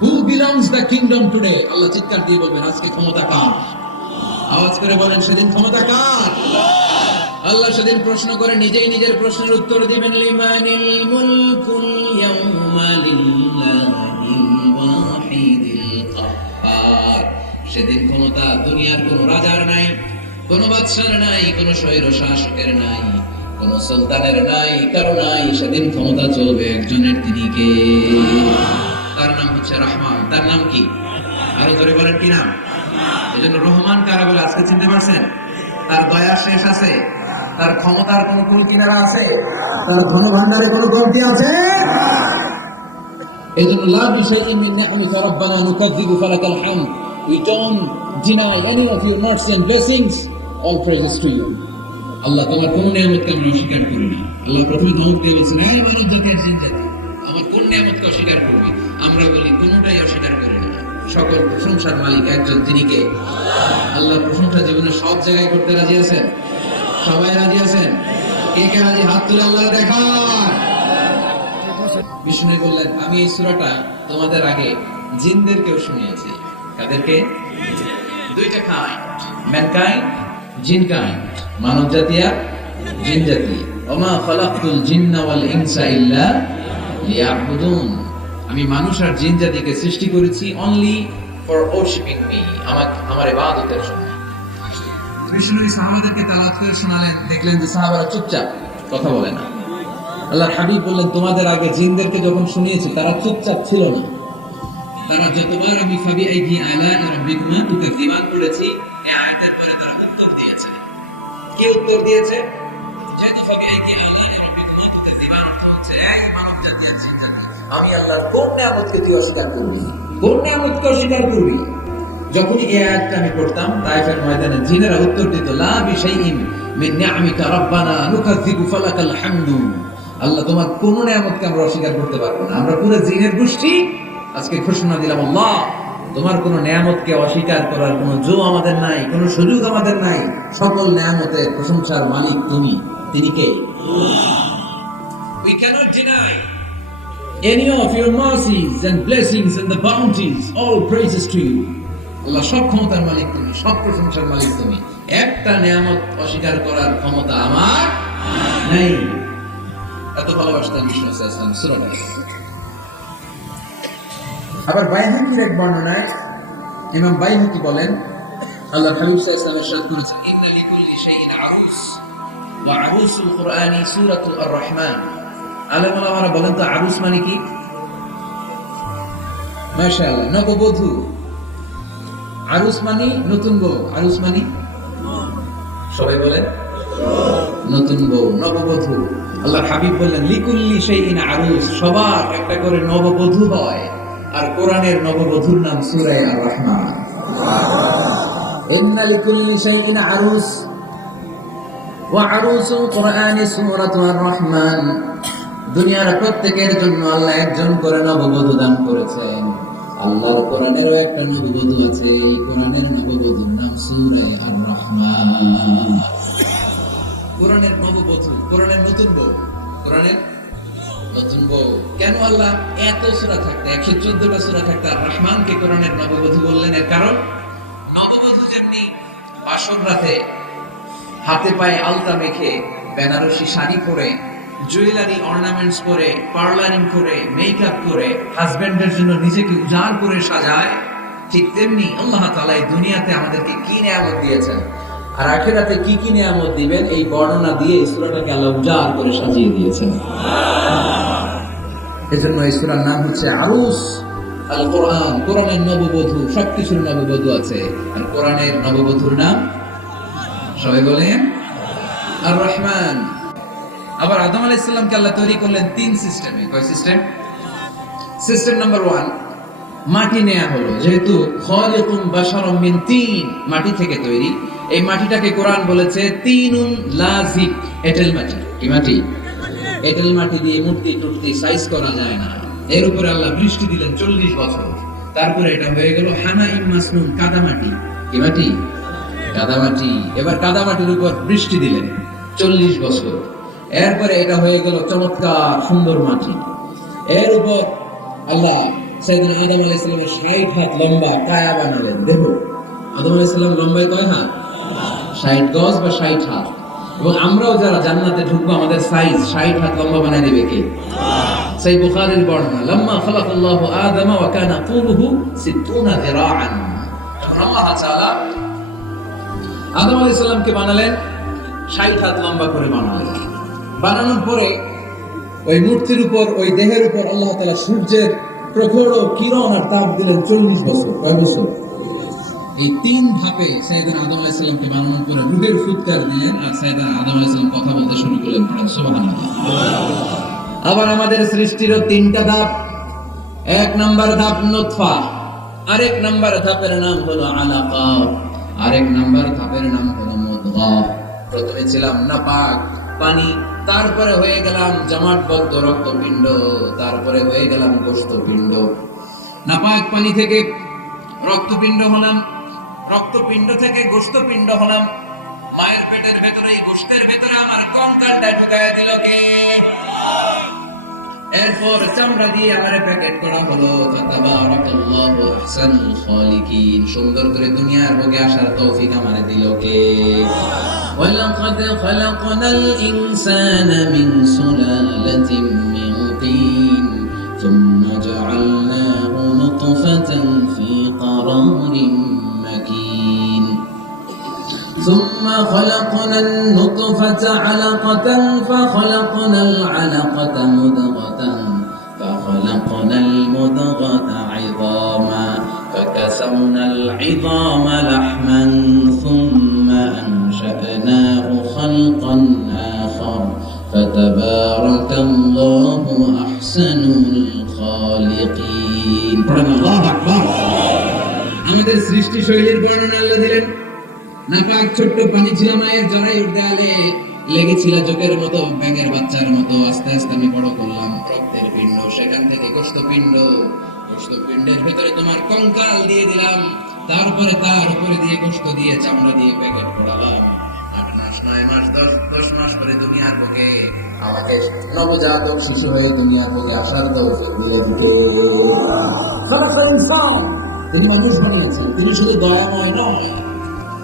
Who belongs the kingdom today? আল্লাহ চিৎকার দিয়ে বলবেন, আজকে ক্ষমতা কার? আওয়াজ করে বলেন, সেদিন ক্ষমতা কার? আল্লাহ সেদিন প্রশ্ন করে নিজেই নিজের প্রশ্নের উত্তর দিবেন, লিমানিল মুলকুল ইয়াউমা লিল্লাহিল ওয়াহিদিল কাহ্হার। সেদিন ক্ষমতা দুনিয়ার কোন রাজার নাই, কোন বাদশার নাই, কোন স্বৈর শাসকের নাই, কোন সুলতানের নাই, কারো নাই। সেদিন ক্ষমতা চলবে একজনের, তিনি কে? তার নাম হচ্ছে রহমান। তার নাম কি? আরো ধরে বলেন, কি নাম? এজন্য রহমান কারা বলে আজকে চিনতে পারছেন? তার দয়া শেষ আছে? তার ক্ষমতার কোন কুল কিনারা আছে? তার ধন ভান্ডারে কোন কমতি আছে? এজন্য লা বিশাইইন মিন নি'মাতিকা রাব্বানা নুকাযযিবু ফালাকাল হামদ। We don't deny any of your mercy and blessings. All praises to you. আল্লাহ, তোমার কোন নিয়ামতকে আমরা অস্বীকার করি না। আল্লাহ প্রথমে ধমক দিয়ে বলছেন, এই মানব জাতি আর জিন জাতি, আমার কোন নিয়ামতকে অস্বীকার করবে? আমরা বলি, কোনটাই অস্বীকার করি না। সকল প্রশংসার মালিক একজন, তিনি কে? আল্লাহ। প্রশংসা জীবনে সব জায়গায় করতে রাজি আছেন? সবাই রাজি আছেন? কে কে রাজি হাত তুলে আল্লাহ দেখান। বিষ্ণু বললেন আমি এই সূরাটা তোমাদের আগে জিনদেরকেও শুনিয়েছি। কাদেরকে? দুইটা কাইন্ড, ম্যানকাইন্ড, জিনকাইন্ড, মানব জাতি আর জিন জাতি। ওমা খালাকতুল জিন্না ওয়াল ইনসা ইল্লা লিয়াবুদুন। আমি মানুষ আর জিন জাতিকে সৃষ্টি করেছি অনলি ফর ওরশিপিং মি, আমার ইবাদতের জন্য। বিষ্ণু সাহাবাদেরকে তেলাওয়াত করে শোনালেন, দেখলেন যে সাহাবারা চুপচাপ, কথা বলে না। আল্লাহর হাবিব বললেন তোমাদের আগে জিনদেরকে যখন শুনিয়েছি তারা চুপচাপ ছিল না। তারা যতবার আমি ফাবিআইহি আলাই রাব্বিকুমা তুকাযিবান পড়েছি, এই আয়াতের পরে তারা উত্তর দিয়েছে। কি উত্তর দিয়েছে? যেহেতু ফাবিআইহি আলাই রাব্বিকুমা তুকাযিবান অর্থ হচ্ছে এই মানব জাতি আর জিন জাতি, আমি আল্লাহর কোন নিয়ামতকে তুই অস্বীকার করবি? কোন নিয়ামতকে অস্বীকার করবি? যখন এই আয়াতটা আমি পড়তাম তায়েফের ময়দানে জিনেরা উত্তর দিত লা বিশাইইন মিন নিআমিকা রাব্বানা নুকাযিবু ফালাকাল হামদু। আল্লাহ তোমার কোন নিয়ামতকে আমরা অস্বীকার করতে পারবো না। আমরা পুরো জিনের গোষ্ঠী আজকে ঘোষণা দিলাম আল্লাহ তোমার কোন নিয়ামতকে অস্বীকার করার কোন জো আমাদের নাই, কোন সুযোগ আমাদের নাই। সকল নিয়ামতের প্রশংসার মালিক তুমি। তিনি কে? We cannot deny any of your mercies and blessings and the bounties. All praises to you. আল্লাহ সব ক্ষমতার মালিক তুমি, সব প্রশংসার মালিক তুমি। একটা নিয়ামত অস্বীকার করার ক্ষমতা আমার নেই। এত ভালোবাসতেন বিষ্ণু সাল্লাল্লাহু আলাইহি ওয়াসাল্লাম সূরাটা। আবার বাইহাকির এক বর্ণনায় ইমাম বাইহাকি বলেন আল্লাহর হাবিব সাল্লাল্লাহু আলাইহি ওয়াসাল্লাম ইরশাদ করেছেন ইন্না লিকুল্লি শাইইন আরুস ওয়া আরুসুল কুরআনি সূরাতুল আর-রাহমান। আলেমরা বলেন তো আরুস মানে কি? মাশাআল্লাহ, নববধূ। আরুস মানে নতুন বউ। আরুস মানে সবাই বলেন নতুন বউ, নববধূ। আল্লাহর হাবিব বললেন লিকুল্লি শাইইন আরুস, সবার একটা করে নববধূ হয়। আর কোরআনের নববধূর নাম সূরা আর-রাহমান। ইন্না লিকুল্লি শাইইন আরুস ওয়া আরুসুল কুরআনি সূরাতু আর-রাহমান। দুনিয়ার প্রত্যেকের জন্য আল্লাহ একজন করে নববধূ দান করেছেন। আল্লাহর কোরআনেরও একটা নববধূ আছে, এই কোরআনের নববধূর নাম সূরা আর-রাহমান। কোরআনের নববধূ, কোরআনের নতুন বউ, কোরআনের নতুন বউ। কেন আল্লাহ এত সূরা থাকতে 114টা সূরা থাকতে আর রহমানকে কোরআনের নববধূ বললেন? এর কারণ নববধূ যেমনি বাসর রাতে হাতে পায়ে আলতা মেখে বেনারসি শাড়ি পরে জুয়েলারি অর্নামেন্টস করে পার্লারিং করে মেকআপ করে হাজবেন্ডের জন্য নিজেকে উজাড় করে সাজায়, ঠিক তেমনি আল্লাহ তাআলা এই দুনিয়াতে আমাদেরকে কি নিয়ামত দিয়েছেন আর আখিরাতে কি কি নিয়ামত দিবেন এই বর্ণনা দিয়ে এই সূরাটাকে আল্লাহ উজাড় করে সাজিয়ে দিয়েছেন। এজন্য এই সূরার নাম হচ্ছে আরুস আল কোরআন। কোরআনের নববধূ, সবকিছুর নববধূ আছে। আর কোরআনের নববধূর নাম সবাই বলেন আর রহমান। আবার আদম আলাইহিস সালামকে আল্লাহ তৈরি করলেন তিন সিস্টেমে। কয় সিস্টেম? সিস্টেম নাম্বার 1, মাটি নেয়া হলো। যেহেতু খালিকুম বাশারুম মিন তিন, মাটি থেকে তৈরি। এই মাটিটাকে কোরআন বলেছে তিনুন লাযিক, এঁটেল মাটি। কি মাটি? এঁটেল মাটি দিয়ে মূর্তি টুর্তি সাইজ করা যায় না। এর উপরে আল্লাহ বৃষ্টি দিলেন 40 বছর। তারপরে এটা হয়ে গেল হানাইম মাসনুন, কাদামাটি। কি মাটি? কাদামাটি। এবার কাদামাটির উপর বৃষ্টি দিলেন 40 বছর। এরপরে এটা হয়ে গেল চমৎকার সুন্দর মাটি। এর উপর আল্লাহ সাইয়েদনা আদম আলাইহিস সালামের 60 হাত লম্বা কায়া বানালেন। দেখো আদম আলাইহিস সালাম লম্বায় কয় হাত? 60 গজ বা 60 হাত। এবং আমরাও যারা জান্নাতে ঢুকবো আমাদের সাইজ 60 হাত লম্বা বানায় দিবে কে? সহিহ বুখারীর বর্ণনা, লাম্মা খালাকাল্লাহু আদম ওয়া কানা তুলুহু 60 যিরাআন। আল্লাহ তাআলা আদম আলাইহিস সালামকে বানালেন 60 হাত লম্বা করে বানালেন। বানানোর পরে ওই মূর্তির উপর, ওই দেহের উপর আল্লাহ তাআলা সূর্যের প্রখর কিরণ আর তাপ দিলেন 40 বছর। কয় বছর? এই তিন ধাপে সাইয়েদনা আদম আলাইহিস সালামকে বানানোর পরে রূহের ফুৎকার দিয়ে আর সাইয়েদনা আদম আলাইহিস সালাম কথা বলতে শুরু করলেন। সুবহানাল্লাহ। আবার আমাদের সৃষ্টিরও 3টা ধাপ। 1 নাম্বার ধাপ নুতফা, আরেক নাম্বার ধাপের নাম হলো আলাকা, আরেক নাম্বার ধাপের নাম হলো মুদগা। প্রথমে ছিলাম নাপাক পানি, তারপরে হয়ে গেলাম জমাটবদ্ধ রক্তপিণ্ড, তারপরে হয়ে গেলাম গোশতপিণ্ড। নাপাক পানি থেকে রক্তপিণ্ড হলাম, রক্তপিণ্ড থেকে গোশতপিণ্ড হলাম, মায়ের পেটের ভেতরে এই গোশতের ভেতরে আমার কঙ্কালটা ঢুকায় দিল কে? এরপর চামড়া দিয়ে আমার প্যাকেট করা হলো। তাবারাকাল্লাহু আহসানুল খালিকিন। সুন্দর করে দুনিয়ার ভোগে আসার তৌফিক আমারে দিল কে? ওয়ালাকাদ খালাকনাল ইনসানা মিন সুলালাতিন মিন তিন সুম্মা জাআলনাহু নুতফাতান ফি قرارٍ مكين ثم خلقنا النطفة علقة فخلقنا العلقة مضغة فخلقنا المضغة عظاما فكسونا العظام لحما ثم أنشأناه خلقا آخر فتبارك الله أحسن الخالقين. الله أكبر. আমাদের সৃষ্টি শৈলীর বর্ণনা আল্লাহ দিলেন। নাপাক ছোট্ট পানি ছিল মায়ের জরায়ুর দেয়ালে, লেগেছিল জোকের মতো, ব্যাঙের বাচ্চার মতো। আস্তে আস্তে আমি বড় করলাম রক্তের পিণ্ড, সেখান থেকে গোশতপিণ্ড, গোশতপিণ্ডের ভেতরে তোমার কঙ্কাল দিয়ে দিলাম, তারপরে তার উপরে দিয়ে গোশত দিয়ে চামড়া দিয়ে প্যাকেট করালাম। 8 মাস 9 মাস 10 মাস পরে দুনিয়ার বুকে আমাকে নবজাতক শিশু হয়ে দুনিয়ার বুকে আসার তৌফিক দিলেন কে? খালাকাল ইনসান। তিনি মানুষ বানিয়েছেন। তিনি শুধু দয়াময় নয়,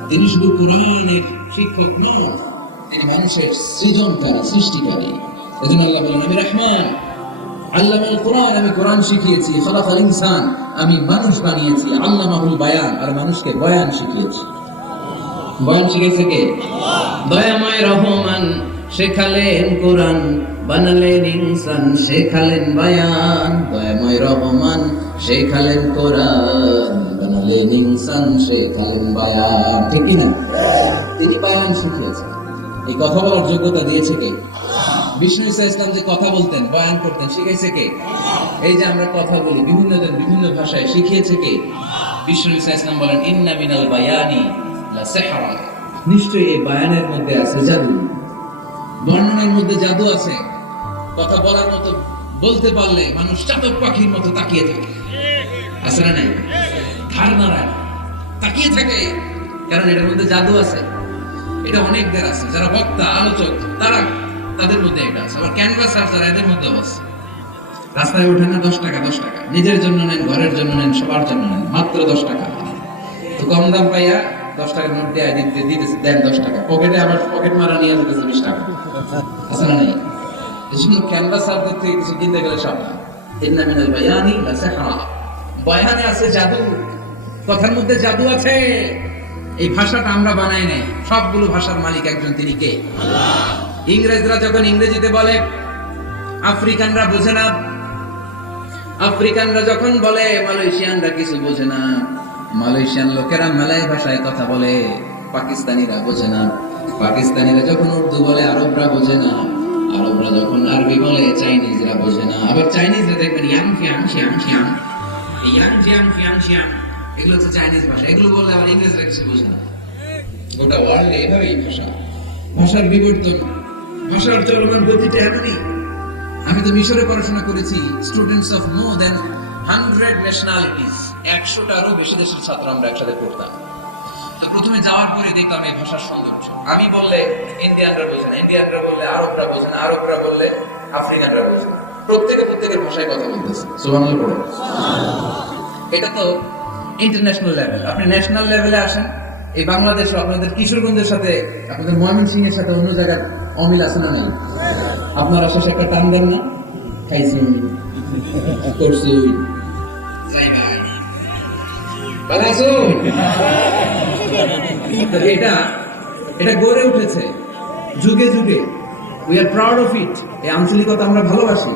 তিনি শুধু কোরআনের শিক্ষক নয়, তিনি মানুষের সৃজনকারী, সৃষ্টিকারী। এজন্য আল্লাহ বলেন আমি রহমান, আল্লামাল কোরআন, আমি কোরআন শিখিয়েছি। খালাকাল ইনসান, আমি মানুষ বানিয়েছি। আল্লামাহুল বায়ান, আর মানুষকে বয়ান শিখিয়েছি। বয়ান শিখিয়েছে কে? দয়াময় রহমান শেখালেন কোরআন, বানালেন ইনসান, শেখালেন বায়ান। দয়াময় রহমান শেখালেন কোরআন, বানালেন ইনসান, শেখালেন বায়ান। ঠিক কি না? তিনি বায়ান শিখিয়েছেন। এই কথা বলার যোগ্যতা দিয়েছে কে? বিষ্ণু ঈসা ইসলাম যে কথা বলতেন, বয়ান করতেন, শিখাইছে কে? এই যে আমরা কথা বলি বিভিন্ন জন বিভিন্ন ভাষায়, শিখিয়েছে কে? বিষ্ণু ঈসা ইসলাম বলেন ইন্না মিনাল বায়ানি লা সিহরা, নিশ্চয়ই এই বায়ানের মধ্যে আছে জাদু, বর্ণনার মধ্যে জাদু আছে। কথা বলার মতো, বলতে পারলে মানুষ চাতক পাখির মতো তাকিয়ে থাকে, আছে না নাই? ধার নাড়ায়, তাকিয়ে থাকে, কারণ এটার মধ্যে জাদু আছে। এটা অনেকদের আছে, যারা বক্তা, আলোচক, তারা, তাদের মধ্যে এটা আছে। আবার ক্যানভাসার যারা, এদের মধ্যে আছে। রাস্তায় ওঠেন না 10 টাকা 10 টাকা, নিজের জন্য নেন, ঘরের জন্য নেন, সবার জন্য নেন, মাত্র 10 টাকা। তো কম দাম পাইয়া 10 টাকার নোট দিয়ে দিতেছে, দেন 10 টাকা, পকেটে আবার পকেট মারা নিয়ে যেতেছে 20 টাকা, আছে না নাই? এজন্য ক্যানভাসারদের থেকে কিছু কিনতে গেলে সাবধান। ইন্না মিনাল বায়ানি লা সিহরা, বয়ানে আছে জাদু, কথার মধ্যে জাদু আছে। এই ভাষাটা আমরা বানাই নাই, সবগুলো ভাষার মালিক একজন, তিনি কে? আল্লাহ। ইংরেজরা যখন ইংরেজিতে বলে, আফ্রিকানরা বোঝে না। আফ্রিকানরা যখন বলে, মালয়েশিয়ানরা কিছু বোঝে না। মালয়েশিয়ান লোকেরা মালয় ভাষায় কথা বলে, পাকিস্তানিরা বোঝে না। পাকিস্তানিরা যখন উর্দু বলে, আরবরা বোঝে না। আরবরা যখন আরবি বলে, চাইনিজরা বোঝে না। আবার চাইনিজরা দেখবেন ইয়াং ফিয়াং শিয়াং শিয়াং, ইয়াং জিয়াং ফিয়াং শিয়াং, এগুলো হচ্ছে চাইনিজ ভাষা। এগুলো বললে আবার ইংরেজরা কিছু বোঝে না। গোটা ওয়ার্ল্ডে এভাবেই ভাষা, ভাষার বিবর্তন, ভাষার চলমান গতিটা এমনই। আমি তো মিশরে পড়াশোনা করেছি, students of more than 100 nationalities, 100টারও বেশি দেশের ছাত্র আমরা একসাথে পড়তাম। তো প্রথমে যাওয়ার পরে দেখলাম এই ভাষার সৌন্দর্য। আমি বললে ইন্ডিয়ানরা বোঝে না, ইন্ডিয়ানরা বললে আরবরা বোঝে না, আরবরা বললে আফ্রিকানরা বোঝে না। প্রত্যেকে প্রত্যেকের ভাষায় কথা বলতেছে। সুবহানাল্লাহ পড়ো। এটা তো ইন্টারন্যাশনাল লেভেল। আপনি ন্যাশনাল লেভেলে আসেন, এই বাংলাদেশ, আপনাদের কিশোরগঞ্জের সাথে, আপনাদের ময়মনসিংহের সাথে অন্য জায়গার অমিল আছে না নাই? আপনারা শেষে একটা টান দেন না, খাইছি করছি, এটা গড়ে উঠেছে যুগে যুগে। We are proud of it. এই আঞ্চলিকতা আমরা ভালোবাসি,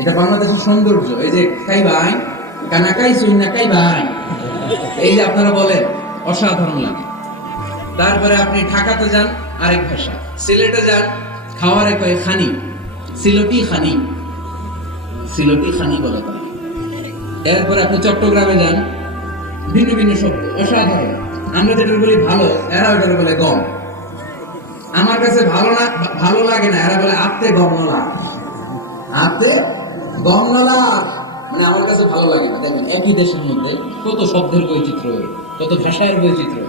এটা বাংলাদেশের সৌন্দর্য। এই যে খাই ভাই, কানা খাইছুই না খাই ভাই, এই যে আপনারা বলেন, অসাধারণ লাগে। তারপরে আপনি ঢাকাতে যান, আরেক ভাষা। সিলেটে যান, খাওয়ারে কয় খানি, সিলটি খানি, সিলটি খানি বলে তাই। এরপরে আপনি চট্টগ্রামে যান, ভিন্ন ভিন্ন শব্দ, অসাধারণ। আমরা যেটা বলি ভালো, এরা ওটা বলে গম। আমার কাছে ভালো না, ভালো লাগে না, এরা বলে আত্তে গম নলা, আত্তে গম নলা, মানে আমার কাছে ভালো লাগে না। দেখেন একই দেশের মধ্যে কত শব্দের বৈচিত্র্য, কত ভাষার বৈচিত্র্য।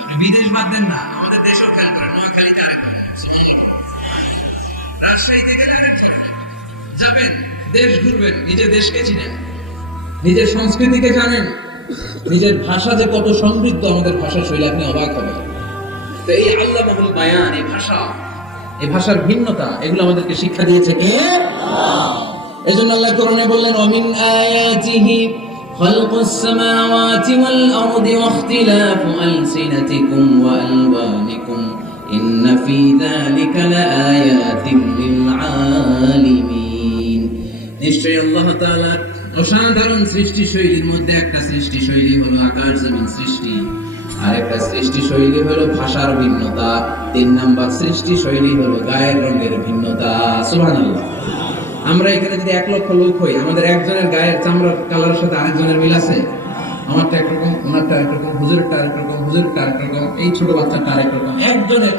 আপনি বিদেশ বাদ দেন না, আমাদের দেশও খেয়াল করেন, নোয়াখালীতে আরেক রাজশাহীতে গেলে আরেক যাবেন, দেশ ঘুরবেন, নিজের দেশকে চিনেন, নিজের সংস্কৃতিকে জানেন, নিজের ভাষা যে কত সমৃদ্ধ, আমাদের ভাষা শৈলী আপনি অবাক হবেন। তো এই আল্লামাহুল বায়ান, এই ভাষার ভিন্নতা, এগুলো আমাদেরকে শিক্ষা দিয়েছে কে? এজন্য আল্লাহ কোরআনে বললেন, ওয়ামিন আয়াতিহি খালকুস সামাওয়াতি ওয়াল আরদি ওয়াখতিলাফু আলসিনাতিকুম ওয়া আলওয়ানিকুম ইন্না ফি যালিকা লাআয়াতিন লিল আলিমিন। নিশ্চয়ই আল্লাহ তাআলা অসাধারণ সৃষ্টি শৈলীর মধ্যে একটা সৃষ্টি শৈলী হলো আকাশ জমিন সৃষ্টি, আর একটা সৃষ্টি শৈলী হলো ভাষার ভিন্নতা, 3 নাম্বার সৃষ্টি শৈলী হলো গায়ের রঙের ভিন্নতা। সুবহানাল্লাহ। আমরা এখানে যদি 1 লক্ষ লোক হই, আমাদের একজনের গায়ের চামড়ার কালারের সাথে আরেকজনের মিল আছে? আমারটা একরকম, ওনারটা একরকম, হুজুরেরটা আরেকরকম, হুজুরেরটা আরেকরকম, এই ছোট বাচ্চাটা আরেকরকম। একজনের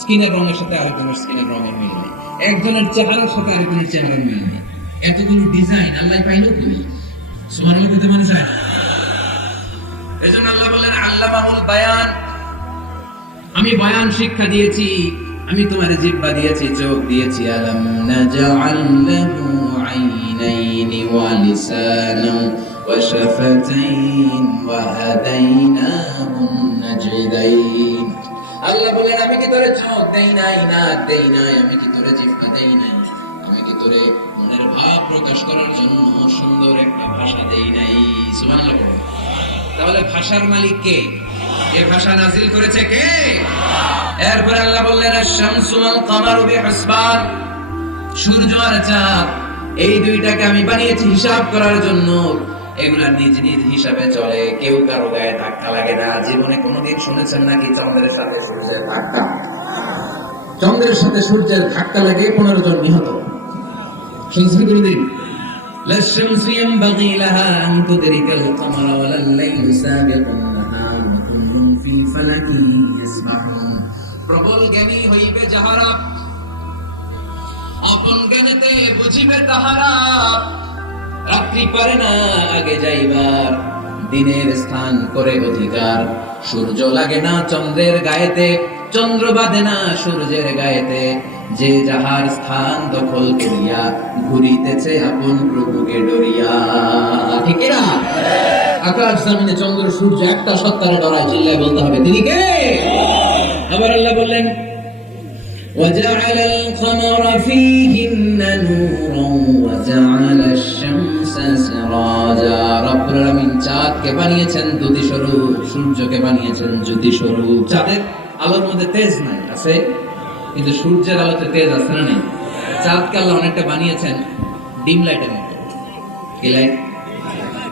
স্কিনের রঙের সাথে আরেকজনের স্কিনের রঙের মিল নেই, একজনের চেহারার সাথে আরেকজনের চেহারার মিল নেই। এতগুলো ডিজাইন আল্লাহ পাইলো কই? সুবহানাল্লাহ কইতে মনে চায় না? এজন্য আল্লাহ বললেন আল্লামাহুল বায়ান, আমি বয়ান শিক্ষা দিয়েছি, আমি তোমার জিহ্বা দিয়েছি, চোখ দিয়েছি। আলাম নাজআল লাহু আইনাইনি ওয়া লিসানান ওয়া শাফাতাইন ওয়া হাদাইনাহুন নাজদাইন। আল্লাহ বলেন, আমি কি তোরে চোখ দেই নাই, নাক দেই নাই, আমি কি তোরে জিহ্বা দেই নাই, আমি কি তোরে মনের ভাব প্রকাশ করার জন্য সুন্দর একটা ভাষা দেই নাই? সুবহানাল্লাহ। তাহলে ভাষার মালিক কে? এই ভাষা নাজিল করেছে কে? এরপর আল্লাহ বললেন, আশ-শামসু ওয়াল কামারু বিহিসবান, সূর্য আর চাঁদ, এই দুইটাকে আমি বানিয়েছি হিসাব করার জন্য। এগুলা নিজ নিজ হিসাবে চলে, কেউ কারো গায়ে ধাক্কা লাগে না। জীবনে কোনোদিন শুনেছেন নাকি চন্দ্রের সাথে সূর্যের ধাক্কা? চন্দ্রের সাথে সূর্যের ধাক্কা লাগে 15 জন নিহত। শুনছেন কোনদিন? لا الشمس ينبغي لها أن تدرك القمر ولا الليل سابق النهار وكل في فلك يسبحون। প্রবল জ্ঞানী হইবে যাহারা, আপন জ্ঞানেতে বুঝিবে তাহারা। রাত্রি পারে না আগে যাইবার, দিনের স্থান করে অধিকার। সূর্য লাগে না চন্দ্রের গায়েতে, চন্দ্র বাঁধে না সূর্যের গায়েতে। যে যাহার স্থান দখল করিয়া ঘুরিতেছে আপন প্রভুকে ডরিয়া। ঠিক না? আকাশ জমিনে চন্দ্র সূর্য একটা সত্তারে ডরায়, চিল্লায় বলতে হবে তিনি কে? আবার আল্লাহ বললেন, وجعل القمر فيهن نورا وجعل الشمس سراجا। রব্বুল আলামিন চাঁদকে বানিয়েছেন দ্যুতি স্বরূপ, সূর্যকে বানিয়েছেন জ্যোতি স্বরূপ। চাঁদের আলোর মধ্যে তেজ নাই, আছে, কিন্তু সূর্যের আলোতে তেজ আছে না নেই? চাঁদকে আল্লাহ অনেকটা বানিয়েছেন ডিম লাইটের মতো। কি লাইট?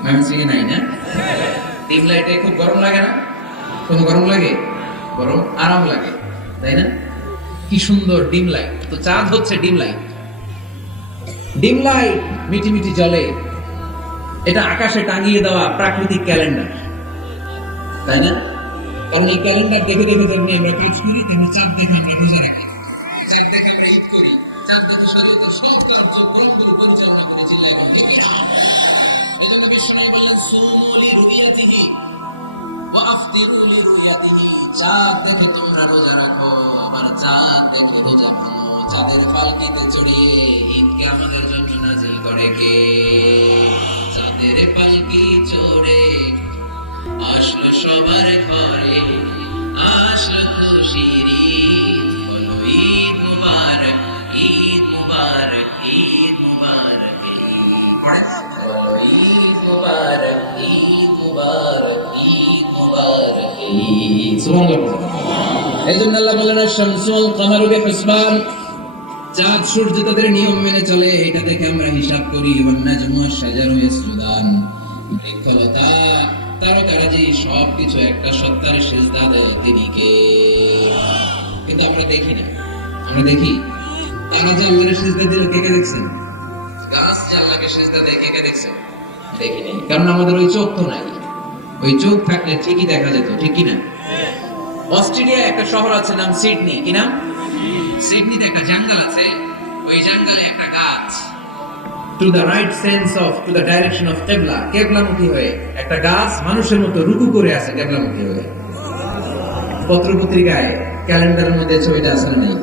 ময়মনসিংহে নাই না? ডিম লাইটে খুব গরম লাগে না? কোনো গরম লাগে? গরম আরাম লাগে, তাই না? কি সুন্দর ডিম লাইট। তো চাঁদ হচ্ছে ডিম লাইট। ডিম লাইট মিটি মিটি জ্বলে, এটা আকাশে টাঙিয়ে দেওয়া প্রাকৃতিক ক্যালেন্ডার, তাই না? কারণ এই ক্যালেন্ডার দেখে দেখে যেমনি আমরা কাজ করি, তেমনি চাঁদ দেখে আমরা রোজা রাখি, চাঁদ দেখে আমরা ঈদ করি, চাঁদ দেখে শরীয়তের সব কার্যক্রম পরিচালনা করে। চিল্লায় বলতে কি? এজন্য বিশ্বনবী বললেন, সুমু লিরুয়াতিহি ওয়া আফতিরু লিরুয়াতিহি। চাঁদ দেখে তোমরা রোজা রাখো, আবার চাঁদ দেখে রোজা ভাঙো। চাঁদের পালকিতে চড়িয়ে ঈদকে আমাদের জন্য নাজিল করে কে? চাঁদের পালকি চড়ে আসলো সবার ঘরে, আসলো খুশির ঈদ, হলো ঈদ মুবারক, ঈদ মুবারক, ঈদ মুবারক, হলো ঈদ মুবারক, ঈদ মুবারক, ঈদ মুবারক, ঈদ। সুবহানাল্লাহ। এইজন্য আল্লাহ বলেন, আশ-শামসু ওয়াল কামারু বিহিসবান, চাঁদ সূর্য তাদের নিয়ম মেনে চলে, এটা দেখে আমরা হিসাব করি। ওয়ান নাজমু ওয়াশ-শাজারু ইয়াসজুদান, বৃক্ষলতা তারকারাজি সবকিছু একটা সত্তার সিজদা দেয়, তিনি কে? কিন্তু আমরা দেখি না। আমরা দেখি তারা যে আল্লাহর সিজদা দিল, কে কে দেখছেন? গাছ যে আল্লাহকে সিজদা দেয়, কে কে দেখছেন? দেখি নাই, কারণ আমাদের ওই চোখ তো নাই। ওই চোখ থাকলে ঠিকই দেখা যেত, ঠিক কি না? অস্ট্রেলিয়া একটা শহর আছে নাম সিডনি, কি নাম? সিডনিতে একটা জঙ্গল আছে, ওই জঙ্গলে একটা গাছ to the right sense of to the direction of কিবলা, কিবলামুখী হয়ে একটা গাছ মানুষের মতো রুকু করে আছে কিবলামুখী হয়ে। পত্রপত্রিকায় ক্যালেন্ডারের মধ্যে ছবিটা আছে না নেই?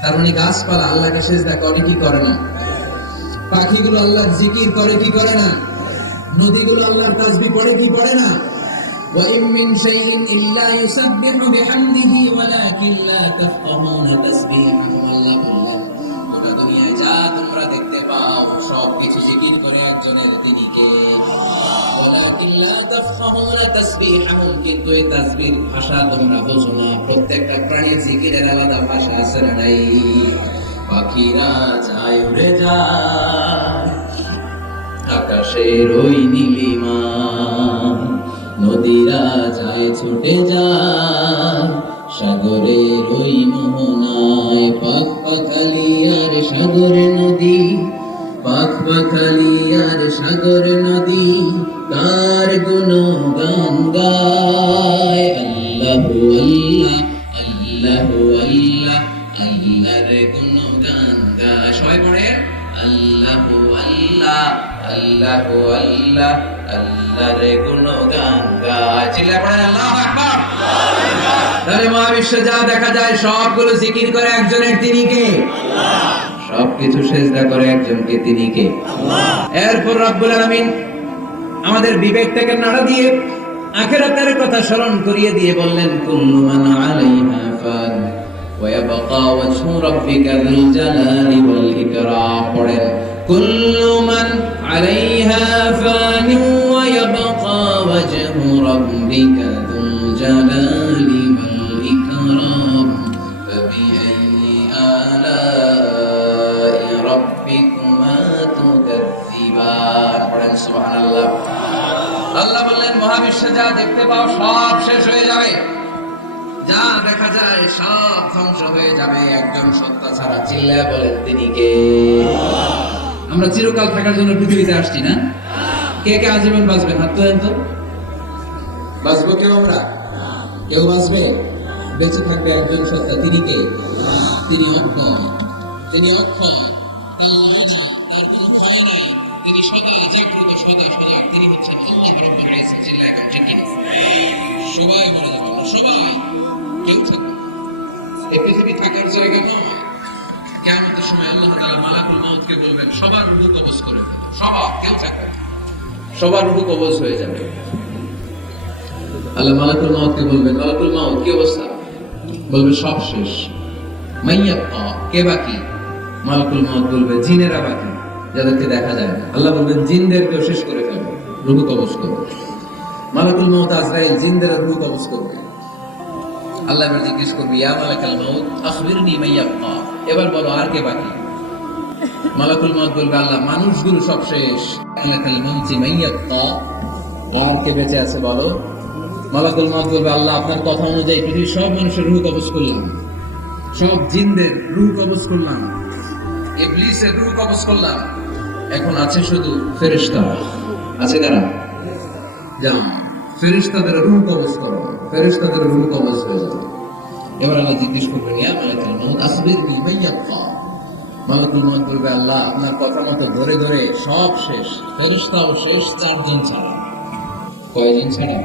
তার মানে গাছপালা আল্লাহকে সেজদা করে কি করে না? পাখিগুলো আল্লাহর জিকির করে কি করে না? নদীগুলো আল্লাহর তাসবিহ পড়ে কি পড়ে না? ওয়া ইম মিন শাইইন ইল্লা ইউসাব্বিহু বিহামদিহি ওয়ালাকিন লা তাফকাহুনা তাসবিহাহুম। আল্লাহ বললেন, গোটা দুনিয়ায় যা তোমরা দেখতে পাও সব কিছু জিকির করে একজনের, তিনি কে? ওয়ালাকিন লা তাফকাহুনা তাসবিহাহুম, কিন্তু এই তাসবিহর ভাষা তোমরা বোঝো না। প্রত্যেকটা প্রাণীর জিকিরের আলাদা ভাষা আছে না নাই? পাখিরা যায় উড়ে যায় আকাশের ওই নীলিমা, নদীরা যায় ছুটে যায় সাগরের ওই মোহনায়। পাখ পাখালি আর সাগর নদী, পাখ পাখালি আর সাগর নদী কার গুণগান গায়। আল্লাহু আল্লাহ, আল্লাহু আল্লাহ, আল্লাহর গুণগান গায়। সবাই পড়ে আল্লাহু আল্লাহ, আল্লাহু আল্লাহ, আল্লাহর গুণগান গায়। চিল্লায়ে পড়েন আল্লাহু আকবার। তাহলে মহাবিশ্বে যা দেখা যায় সবগুলো জিকির করে একজনের, তিনি কে? আল্লাহ। সবকিছু সেজদা করে একজনকে, তিনি কে? আল্লাহ। এরপর রব্বুল আলামিন আমাদের বিবেকটাকে নাড়া দিয়ে আখিরাতের কথা স্মরণ করিয়ে দিয়ে বললেন, কুল্লু মান আলাইহা ফান ওয়া ইয়াবকা ওয়াজহু রাব্বিকা যুল জালালি ওয়াল ইকরাম। পড়েন কুল্লু মান আলাইহা ফান ওয়া ইয়াবকা ওয়াজহু রাব্বিকা যুল জালালি ওয়াল ইকরাম ফাবিআইয়ি আলাই রাব্বিকুমা তুকাজ্জিবান। পড়েন সুবহানাল্লাহ। আল্লাহ বললেন, মহাবিশ্বে যা দেখতে পাও সব শেষ হয়ে যাবে, যা দেখা যায় সব ধ্বংস হয়ে যাবে একজন সত্তা ছাড়া। চিল্লায়া বলেন, তিনি কে? আমরা চিরকাল থাকার জন্য পৃথিবীতে আসছি না? কে কে আজীবন বাঁচবেন? হাত তোলেন তো। বাঁচবো কেউ? আমরা কেউ বাঁচবে? বেঁচে থাকবে একজন সত্তা, তিনি কে? তিনি অক্ষয়, তিনি অক্ষয়, তার কোনো ভয় নাই, তিনি সদা জাগ্রত, সদা সজাগ, তিনি হচ্ছেন আল্লাহ রাব্বুল ইজ্জত। চিল্লায়া এখন ঠিক কিনা? সবাই মরে যাবে, সবাই, কেউ থাকবে না। এই পৃথিবী থাকার জায়গা নয়। কিয়ামতের সময় আল্লাহ তাআলা মালাকুল মউতকে বলবেন, সবার রূহ কবজ করে দেব, সবার, কেউ থাকবে না, সবার রূহ কবজ হয়ে যাবে। আল্লাহ মালাকুল মউতকে বলবেন, মালাকুল মউত কি অবস্থা? বলবে সব শেষ। মাইয়াবকা, কে বাকি? মালাকুল মউত বলবে জিনেরা বাকি, যাদেরকে দেখা যায় না। আল্লাহ বলবেন জিনদেরকেও শেষ করে ফেলবে, রূহ কবজ করবে। মালাকুল মউত আজরাইল জিনদের রূহ কবজ করবে। আল্লাহ এবার জিজ্ঞেস করবে, ইয়া মালাকাল মউত আখবিরনি মাইয়াবকা, এবার বলো আর কে বাকি? মালাকুল মউত বলবে, আল্লাহ মানুষগুলো সব শেষ। মালাকাল মউত মাইয়াবকা, আর কে বেঁচে আছে বলো? মালাকুল মউত বলবে, আল্লাহ আপনার কথা অনুযায়ী পৃথিবীর সব মানুষের রূহ কবজ করলাম, সব জিনদের রূহ কবজ করলাম, ইবলিসের রূহ কবজ করলাম, এখন আছে শুধু ফেরেশতারা। আছে কারা? যাও ফেরেশতাদের রূহ কবজ করো, ফেরেশতাদের রূহ কবজ হয়ে যাবে। এবার আল্লাহ জিজ্ঞেস করবেন, ইয়া মালাকুল মউত আখবিরনি মাইয়াবকা। মালাকুল মউত বলবে, আল্লাহ আপনার কথা মতো ধরে ধরে সব শেষ, ফেরেশতাও শেষ, চারজন ছাড়া। কয়জন ছাড়া?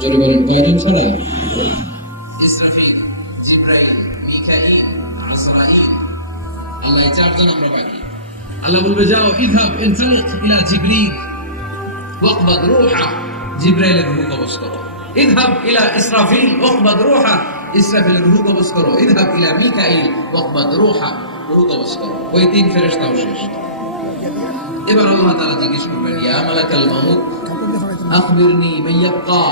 জোরে বলেন, কয়জন ছাড়া? ইসরাফিল, জিবরাইল, মিকাঈল, আসরাঈল। আল্লাহ এই চারজন আমরা বাকি। আল্লাহ বলবে, যাও ইযহাব ইনতালিক ইলা জিবরিল ওয়াকবাদ রূহা, জিবরাইলের রূহ কবজ করো। ইযহাব ইলা ইসরাফিল ওয়াকবাদ রূহা, ইসরাফিলের রূহ কবজ করো। ইযহাব ইলা মিকাঈল ওয়াকবাদ রূহা, রূহ কবজ করো। ওই তিন ফেরেশতাও শেষ। এবার আল্লাহ তাআলা জিজ্ঞেস করবেন, ইয়া মালাকাল মউত আখবিরনি মাইয়াবকা।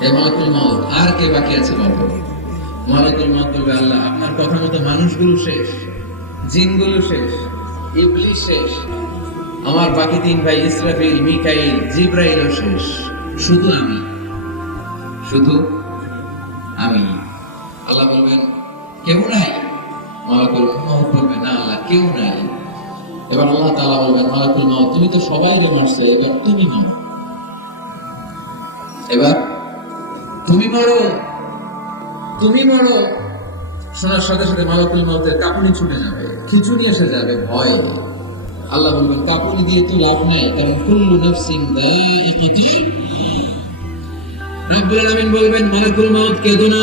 হে মালাকুল মউত, আর কে বাকি আছে বলো? মালাকুল মউত বলবে, আল্লাহ আপনার কথা মতো মানুষগুলো শেষ, জিনগুলো শেষ, ইবলিস শেষ, আমার বাকি তিন ভাই ইসরাফিল, মিকাঈল, জিবরাইলও শেষ, শুধু আমি, শুধু আমি। আল্লাহ বলবেন, কেউ নাই? মালাকুল মউত বলবে, না আল্লাহ কেউ নাই। এবার আল্লাহ তাআলা বলবেন, মালাকুল মউত তুমি তো সবাইরে মারছো, এবার তুমি মারো, এবার তুমি মরো, তুমি মরো। শোনার সাথে সাথে মালাকুল মউতের কাঁপুনি ছুটে যাবে, খিঁচুনি এসে যাবে, ভয়। আল্লাহ বলবেন, কাঁপুনি দিয়ে তো লাভ নাই, কারণ কুল্লু নাফসিন যায়িকাতুল রব্বুল আলামিন বলবেন মালাকুল মউত কেঁদো না,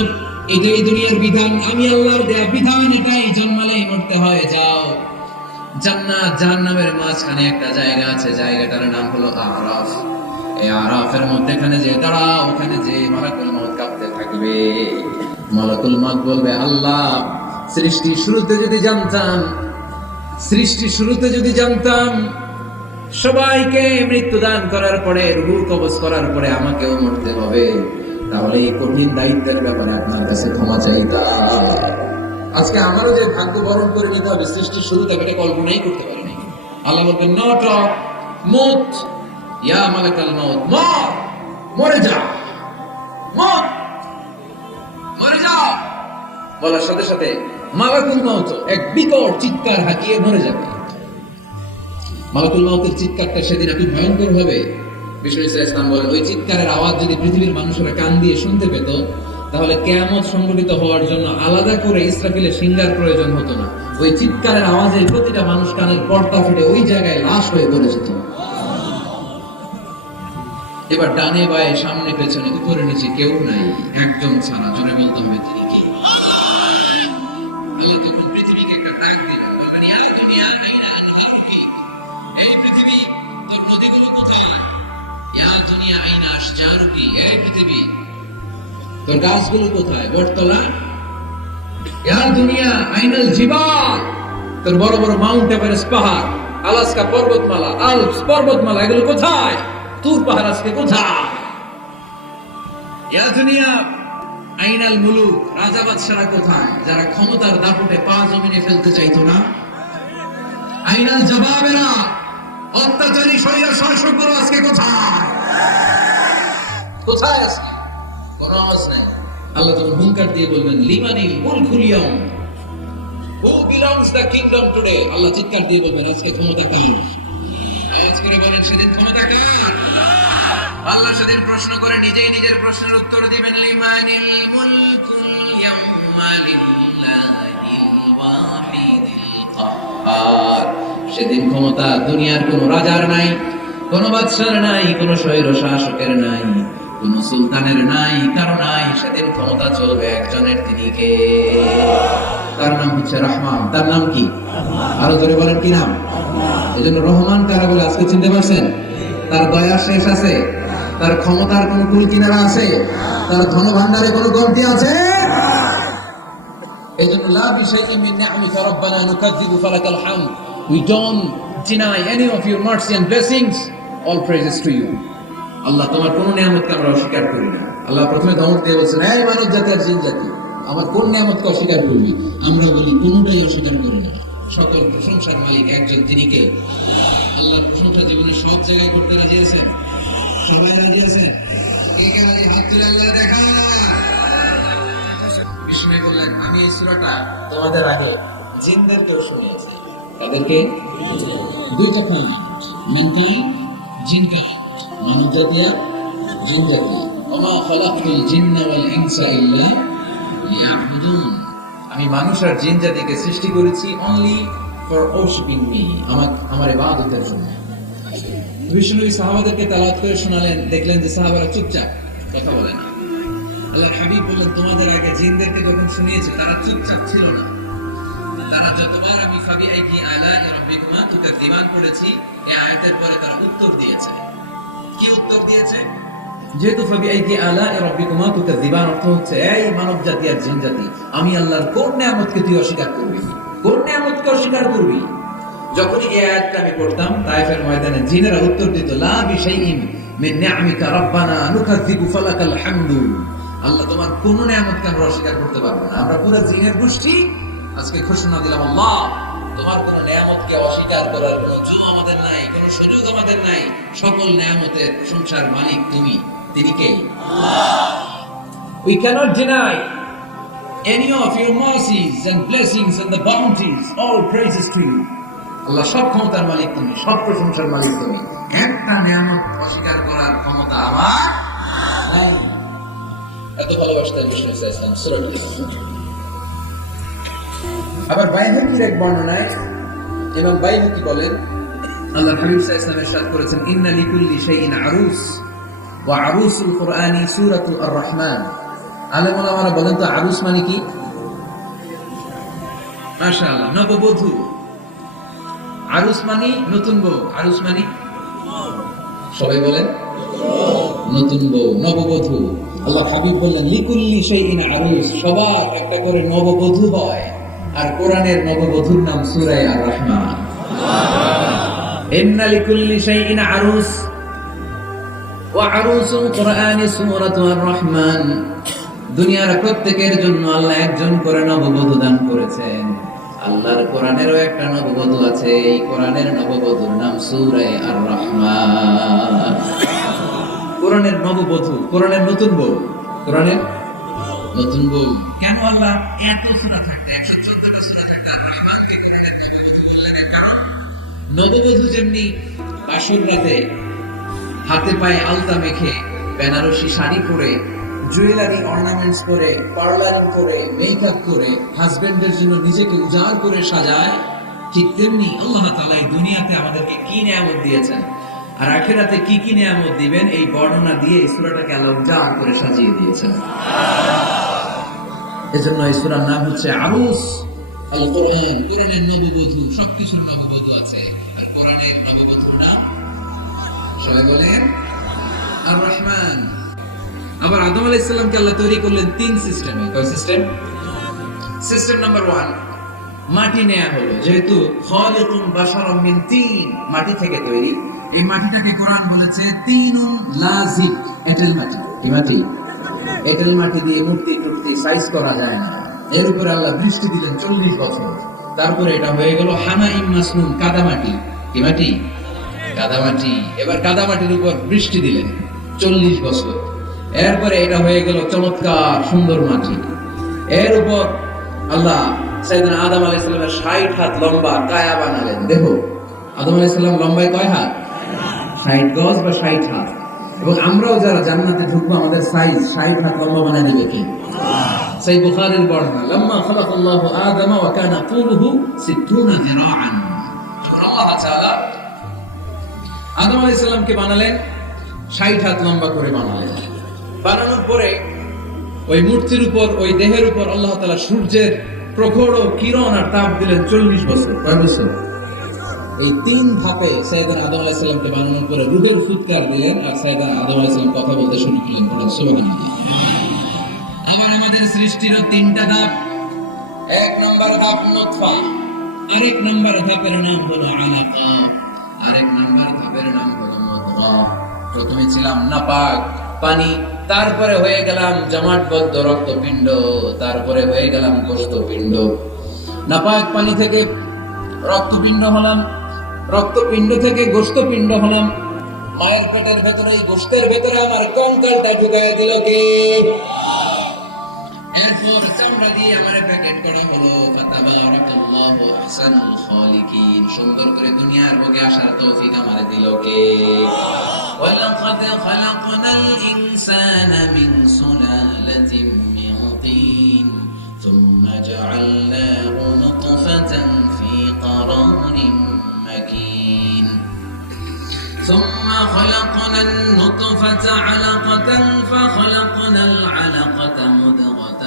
এটাই দুনিয়ার বিধান, আমি আল্লাহর দেয়া বিধান, এটাই জন্মালেই মরতে হয়, যাও। জান্নাত জাহান্নামের মাঝখানে একটা জায়গা আছে, জায়গাটার নাম হলো আরাফ। এই আরাফের মধ্যখানে যে দাঁড়াও, ওখানে যে মালাকুল মউত কাঁপতে থাকবে। মালাকুল মউত বলবে, আল্লাহ সৃষ্টির শুরুতে যদি জানতাম সবাইকে মৃত্যুদান করার পরে, রূহ কবজ করার পরে আমাকেও মরতে হবে, তাহলে এই কঠিন দায়িত্বের ব্যাপারে আপনার কাছে ক্ষমা চাইতাম। আজকে আমারও যে ভাগ্য বরণ করে নিতে হবে সৃষ্টির শুরুতে, এটা কল্পনাই করতে পারিনি। আল্লাহ বলবেন, নট অফ মউত ইয়া মালাকাল মউত, মরে যাও, মরে যাও। বলার সাথে সাথে মালাকুল মউত এক বিকট চিৎকার হাঁকিয়ে মরে যাবে। মালাকুল মউতের চিৎকারটা সেদিন একটু ভয়ঙ্কর হবে। বিষ্ণু ইসলাম বলেন, ওই চিৎকারের আওয়াজ যদি পৃথিবীর মানুষেরা কান দিয়ে শুনতে পেত, তাহলে কিয়ামত সংঘটিত হওয়ার জন্য আলাদা করে ইসরাফিলের সিংহার প্রয়োজন হতো না। ওই চিৎকারের আওয়াজে প্রতিটা মানুষ কানের পর্দা ফেটে ওই জায়গায় লাশ হয়ে পড়ে যেত। এবার ডানে বায়ে সামনে পেছনে উপরে নিচে কেউ নাই, একজন ছাড়া। জোরে বলতে হবে, তিনি কি? আল্লাহ তখন পৃথিবীকে একটা ডাক দিলেন, বলবেন, ইয়া দুনিয়া আইনা আনহারুকি, এই পৃথিবী তোর নদীগুলো কোথায়? ইয়া দুনিয়া আইনা আশজারুকি, এই পৃথিবী তোর গাছগুলো কোথায়? বটতলা। ইয়া দুনিয়া আইনাল জিবাল, তোর বড় বড় মাউন্ট এভারেস্ট পাহাড়, আলাস্কা পর্বতমালা, আলপস পর্বতমালা, এগুলো কোথায়? তুর পাহাড় আজকে কোথায়? ইয়া দুনিয়া আইনাল মুলুক, রাজা বাদশারা কোথায়, যারা ক্ষমতার দাপটে পা জমিনে ফেলতে চাইতো না? আইনাল জবাবেরা, অত্যাচারী শৈরা শাসকগুলো আজকে কোথায়? কোথায় আজকে? কোনো আওয়াজ নাই। আল্লাহ তখন হুঙ্কার দিয়ে বলবেন, লিমানিল মুলকুল ইয়াউম, who belongs the kingdom today. আল্লাহ চিৎকার দিয়ে বলবেন, আজকে ক্ষমতা কার? আওয়াজ করে বলেন, সেদিন ক্ষমতা কার? আল্লাহ সেদিন প্রশ্ন করে নিজেই নিজের প্রশ্নের উত্তর দিবেন, লিমানিল মুলকুল ইয়াউমা লিল্লাহিল ওয়াহিদিল কাহ্হার। সেদিন ক্ষমতা দুনিয়ার কোন রাজার নাই, কোন বাদশার নাই, কোন স্বৈর শাসকের নাই, কোন সুলতানের নাই, কারো নাই। সেদিন ক্ষমতা চলবে একজনের, তিনি কে? তার নাম হচ্ছে রহমান। তার নাম কি? আরো জোরে বলেন, কি নাম? এজন্য রহমান কারা বলে আজকে চিনতে পারছেন? তার দয়া শেষ আছে? তার ক্ষমতার কোন কুল কিনারা আছে? তার ধন ভান্ডারে কোন কমতি আছে? এজন্য লা বিশাইইন মিন নি'মিকা রাব্বানা নুকাযযিবু ফালাকাল হামদ, we don't deny any of your mercy and blessings, all praises to you. আল্লাহ, তোমার কোন নিয়ামতকে আমরা অস্বীকার করি না। আল্লাহ প্রথমে ধমক দিয়ে বলছেন, এই মানব জাতি আর জিন জাতি, আমার কোন নিয়ামতকে অস্বীকার করবি? আমরা বলি, কোনটাই অস্বীকার করি না। সকল প্রশংসার মালিক একজন, তিনি কে? আল্লাহর প্রশংসা জীবনে সব জায়গায় করতে রাজি আছেন? সবাই রাজি আছেন? কে কে রাজি? হাত তুলে আল্লাহ দেখা। বিষ্ণু বললেন, আমি এই সূরাটা তোমাদের আগে জিনদেরকেও শুনিয়েছি। তাদেরকে দুইটা কাজ, মেন্টাল জিন কাজ, মানব জাতি আর জিন জাতি। ওমা খালাকতুল জিন্না ওয়াল ইনসা ইল্লা লিয়াবুদুন, আমি মানুষ আর জিন জাতিকে সৃষ্টি করেছি অনলি ফর ওয়ার্শিপিং মি, আমার ইবাদতের জন্য। বিষ্ণু সাহাবাদেরকে তেলাওয়াত করে শোনালেন, দেখলেন যে সাহাবারা চুপচাপ, কথা বলে না। আল্লাহর হাবিব বললেন, তোমাদের আগে জিনদেরকে যখন শুনিয়েছে তারা চুপচাপ ছিল না। তারা যতবার আমি ফাবিআইকি আলাই রাব্বিকুমা তুকাযযিবান পড়েছি, এই আয়াতের পরে তারা উত্তর দিয়েছে। কি উত্তর দিয়েছে? যেহেতু ফাবিআইকি আলাই রাব্বিকুমা তুকাযযিবান অর্থ হচ্ছে, এই মানব জাতি আর জিন জাতি, আমি আল্লাহর কোন নিয়ামতকে তুই অস্বীকার করবি? কোন নিয়ামতকে অস্বীকার করবি? যখনই এই আয়াতটা আমি পড়তাম, তায়েফের ময়দানে জিনেরা উত্তর দিত, লা বিশাইইন মিন নি'মিকা রাব্বানা নুকাযযিবু ফালাকাল হামদু, আল্লাহ তোমার কোন নিয়ামতকে আমরা অস্বীকার করতে পারবো না। আমরা পুরো জিনের গোষ্ঠী আজকে ঘোষণা দিলাম, আল্লাহ তোমার কোন নিয়ামতকে অস্বীকার করার কোন জো আমাদের নাই, কোন সুযোগ আমাদের নাই। সকল নিয়ামতের প্রশংসার মালিক তুমি, তিনি কে? We cannot deny any of your mercies and blessings and the bounties, all praises to you. আল্লাহ সব ক্ষমতার মালিক তুমি, সব প্রশংসার মালিক তুমি। একটা নিয়ামত অস্বীকার করার ক্ষমতা আমার নাই। এত ভালোবাসতেন বিষ্ণু ইসলাম সূরাটি। আবার বাইহাকীর এক বর্ণনায় ইমাম বাইহাকী বলেন, আল্লাহর হাবিব সাল্লাল্লাহু আলাইহি ওয়াসাল্লাম ইরশাদ করেছেন, ইন্না লিকুল্লি শাইইন আরুস ওয়া আরুসুল কুরআনি সূরাতুল আর রহমান। আলেম ওলামারা বলেন তো আরুস মানে কি? মাশাআল্লাহ, নববধূ। আরুস মানে নতুন বউ, আরুস মানে সবাই বলেন নতুন বউ, নববধূ। আল্লাহ হাবিব বললেন লিকুল্লি শাইইন আরুস, সবার একটা করে নববধূ হয়। আর কোরআনের নববধূর নাম সূরা আর রহমান। ইন্না লিকুল্লি শাইইন আরুস ওয়া আরুসুল কুরআনি সূরাতু আর রহমান। দুনিয়ার প্রত্যেকের জন্য আল্লাহ একজন করে নববধূ দান করেছেন। আল্লাহর কোরআনেরও একটা নববধূ আছে, এই কোরআনের নববধূর নাম সূরা আর রহমান। কোরআনের নববধূ, কোরআনের নতুন বউ, কোরআনের নতুন বউ। কেন আল্লাহ এত সূরা থাকতে 114টা সূরা থাকতে আর রহমানকে কোরআনের নববধূ বললেন? কারণ নববধূ যেমনি বাসর রাতে হাতে পায়ে আলতা মেখে, বেনারসি শাড়ি পরে, জুয়েলারি অর্নামেন্টস করে, পার্লারিং করে, মেকআপ করে হাজবেন্ডের জন্য নিজেকে উজাড় করে সাজায়, ঠিক তেমনি আল্লাহ তাআলা এই দুনিয়াতে আমাদেরকে কি নিয়ামত দিয়েছেন আর আখিরাতে কি কি নিয়ামত দিবেন, এই বর্ণনা দিয়ে এই সূরাটাকে আল্লাহ উজাড় করে সাজিয়ে দিয়েছেন। এজন্য এই সূরার নাম হচ্ছে আরুস। আল কোরআন, কোরআনের নববধূ, সবকিছুর নববধূ আছে। আর কোরআনের নববধূর নাম সবাই বলেন আর রহমান। আবার আদম আলাইহিস সালামকে আল্লাহ তৈরি করলেন তিন সিস্টেমে। কয় সিস্টেম? সিস্টেম নাম্বার 1, মাটি নেয়া হলো। যেহেতু খালিকুম বাশারাম মিন তিন, মাটি থেকে তৈরি, এই মাটিটাকে কোরআন বলেছে তিনুন লাযিক, এঁটেল মাটি। কি মাটি? এঁটেল মাটি দিয়ে মূর্তি টুর্তি সাইজ করা যায় না। এর উপরে আল্লাহ বৃষ্টি দিলেন 40 বছর। তারপরে এটা হয়ে গেল হানাইম মাসনুন, কাদামাটি। কি মাটি? কাদামাটি। এবার কাদামাটির উপর বৃষ্টি দিলেন 40 বছর। এরপরে এটা হয়ে গেল চমৎকার সুন্দর মাটি। এর উপর আল্লাহ সাইয়েদনা আদম আলাইহিস সালামের 60 হাত লম্বা কায়া বানালেন। দেখো আদম আলাইহিস সালাম লম্বায় কয় হাত? 60 গজ বা 60 হাত। এবং আমরাও যারা জান্নাতে ঢুকবো আমাদের সাইজ 60 হাত লম্বা বানায় দিবে কে? সহিহ বুখারীর বর্ণনা, লাম্মা খালাকাল্লাহু আদম ওয়া কানা তুলুহু 60 যিরাআন। আল্লাহ তাআলা আদম আলাইহিস সালামকে বানালেন 60 হাত লম্বা করে বানালেন। বানানোর পরে ওই মূর্তির উপর, ওই দেহের উপর আল্লাহ তাআলা সূর্যের প্রখর কিরণ আর তাপ দিলেন 40 বছর। কয় বছর? এই তিন ধাপে সাইয়েদনা আদম আলাইহিস সালামকে বানানোর পরে রূহের ফুৎকার দিলেন আর সাইয়েদনা আদম আলাইহিস সালাম কথা বলতে শুরু করলেন। বলেন সুবহানাল্লাহ। আবার আমাদের সৃষ্টিরও তিনটা ধাপ। এক নম্বর ধাপ নুতফা, আরেক নম্বর ধাপের নাম হলো আলাকা, আরেক নম্বর ধাপের নাম হলো মুদগা। প্রথমে ছিলাম নাপাক পানি, তারপরে হয়ে গেলাম জমাটবদ্ধ রক্তপিণ্ড, তারপরে হয়ে গেলাম গোশতপিণ্ড। নাপাক পানি থেকে রক্তপিণ্ড হলাম, রক্তপিণ্ড থেকে গোশতপিণ্ড হলাম। মায়ের পেটের ভেতরে, এই গোশতের ভেতরে আমার কঙ্কালটা ঢুকায় দিল কে? এরপর চামড়া দিয়ে আমার প্যাকেট করা হলো। তাবারাকাল্লাহু আহসানুল খালিকিন। সুন্দর করে দুনিয়ার বুকে আসার তৌফিক আমারে দিল কে? ওয়ালাকাদ খালাকনাল ইনসানা মিন সুলালাতিন মিন তিন সুম্মা জাআলনাহু নুতফাতান ফি قرارٍ مكين ثم خلقنا النطفة علقة فخلقنا العلقة مضغة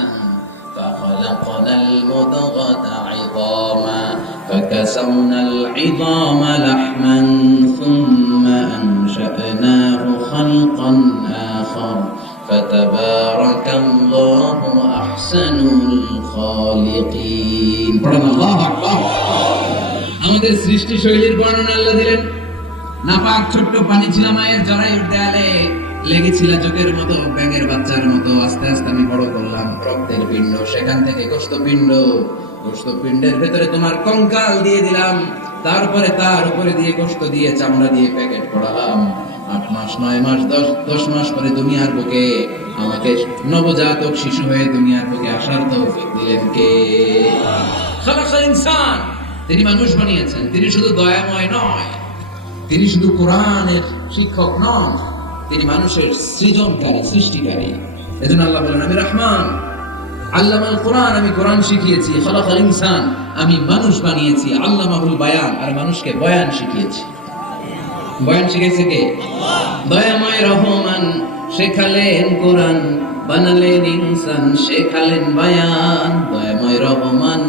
فخلقنا المضغة عظاما فكسونا العظام لحما ثم أنشأناه خلقا آخر فتبارك الله أحسن الخالقين. الله أكبر. আমাদের সৃষ্টি শৈলীর বর্ণনা আল্লাহ দিলেন। নাপাক ছোট্ট পানি ছিল মায়ের জরায়ুর দেয়ালে, লেগেছিল চোখের মতো, ব্যাঙের বাচ্চার মতো। আস্তে আস্তে আমি বড় করলাম রক্তের পিণ্ড, সেখান থেকে গোশতপিণ্ড, গোশতপিণ্ডের ভেতরে তোমার কঙ্কাল দিয়ে দিলাম, তারপরে তার উপরে দিয়ে গোশত দিয়ে চামড়া দিয়ে প্যাকেট করালাম। 8 মাস 9 মাস 10 মাস পরে দুনিয়ার বুকে আমাকে নবজাতক শিশু হয়ে দুনিয়ার বুকে আসার তৌফিক দিলেন কে? খালাকাল ইনসান। তিনি মানুষ বানিয়েছেন। তিনি শুধু দয়াময় নয়, তিনি শুধু কোরআনের শিক্ষক নন, তিনি মানুষের সৃজনকারী, সৃষ্টিকারী। এজন্য আল্লাহ বলেন আমি রহমান, আল্লামাল কোরআন, আমি কোরআন শিখিয়েছি। খালাকাল ইনসান, আমি মানুষ বানিয়েছি। আল্লামাহুল বায়ান, আর মানুষকে বয়ান শিখিয়েছি। বয়ান শিখিয়েছে কে? আল্লাহ। দয়াময় রহমান শেখালেন কোরআন, বানালেন ইনসান, শেখালেন বায়ান, দয়াময় রহমান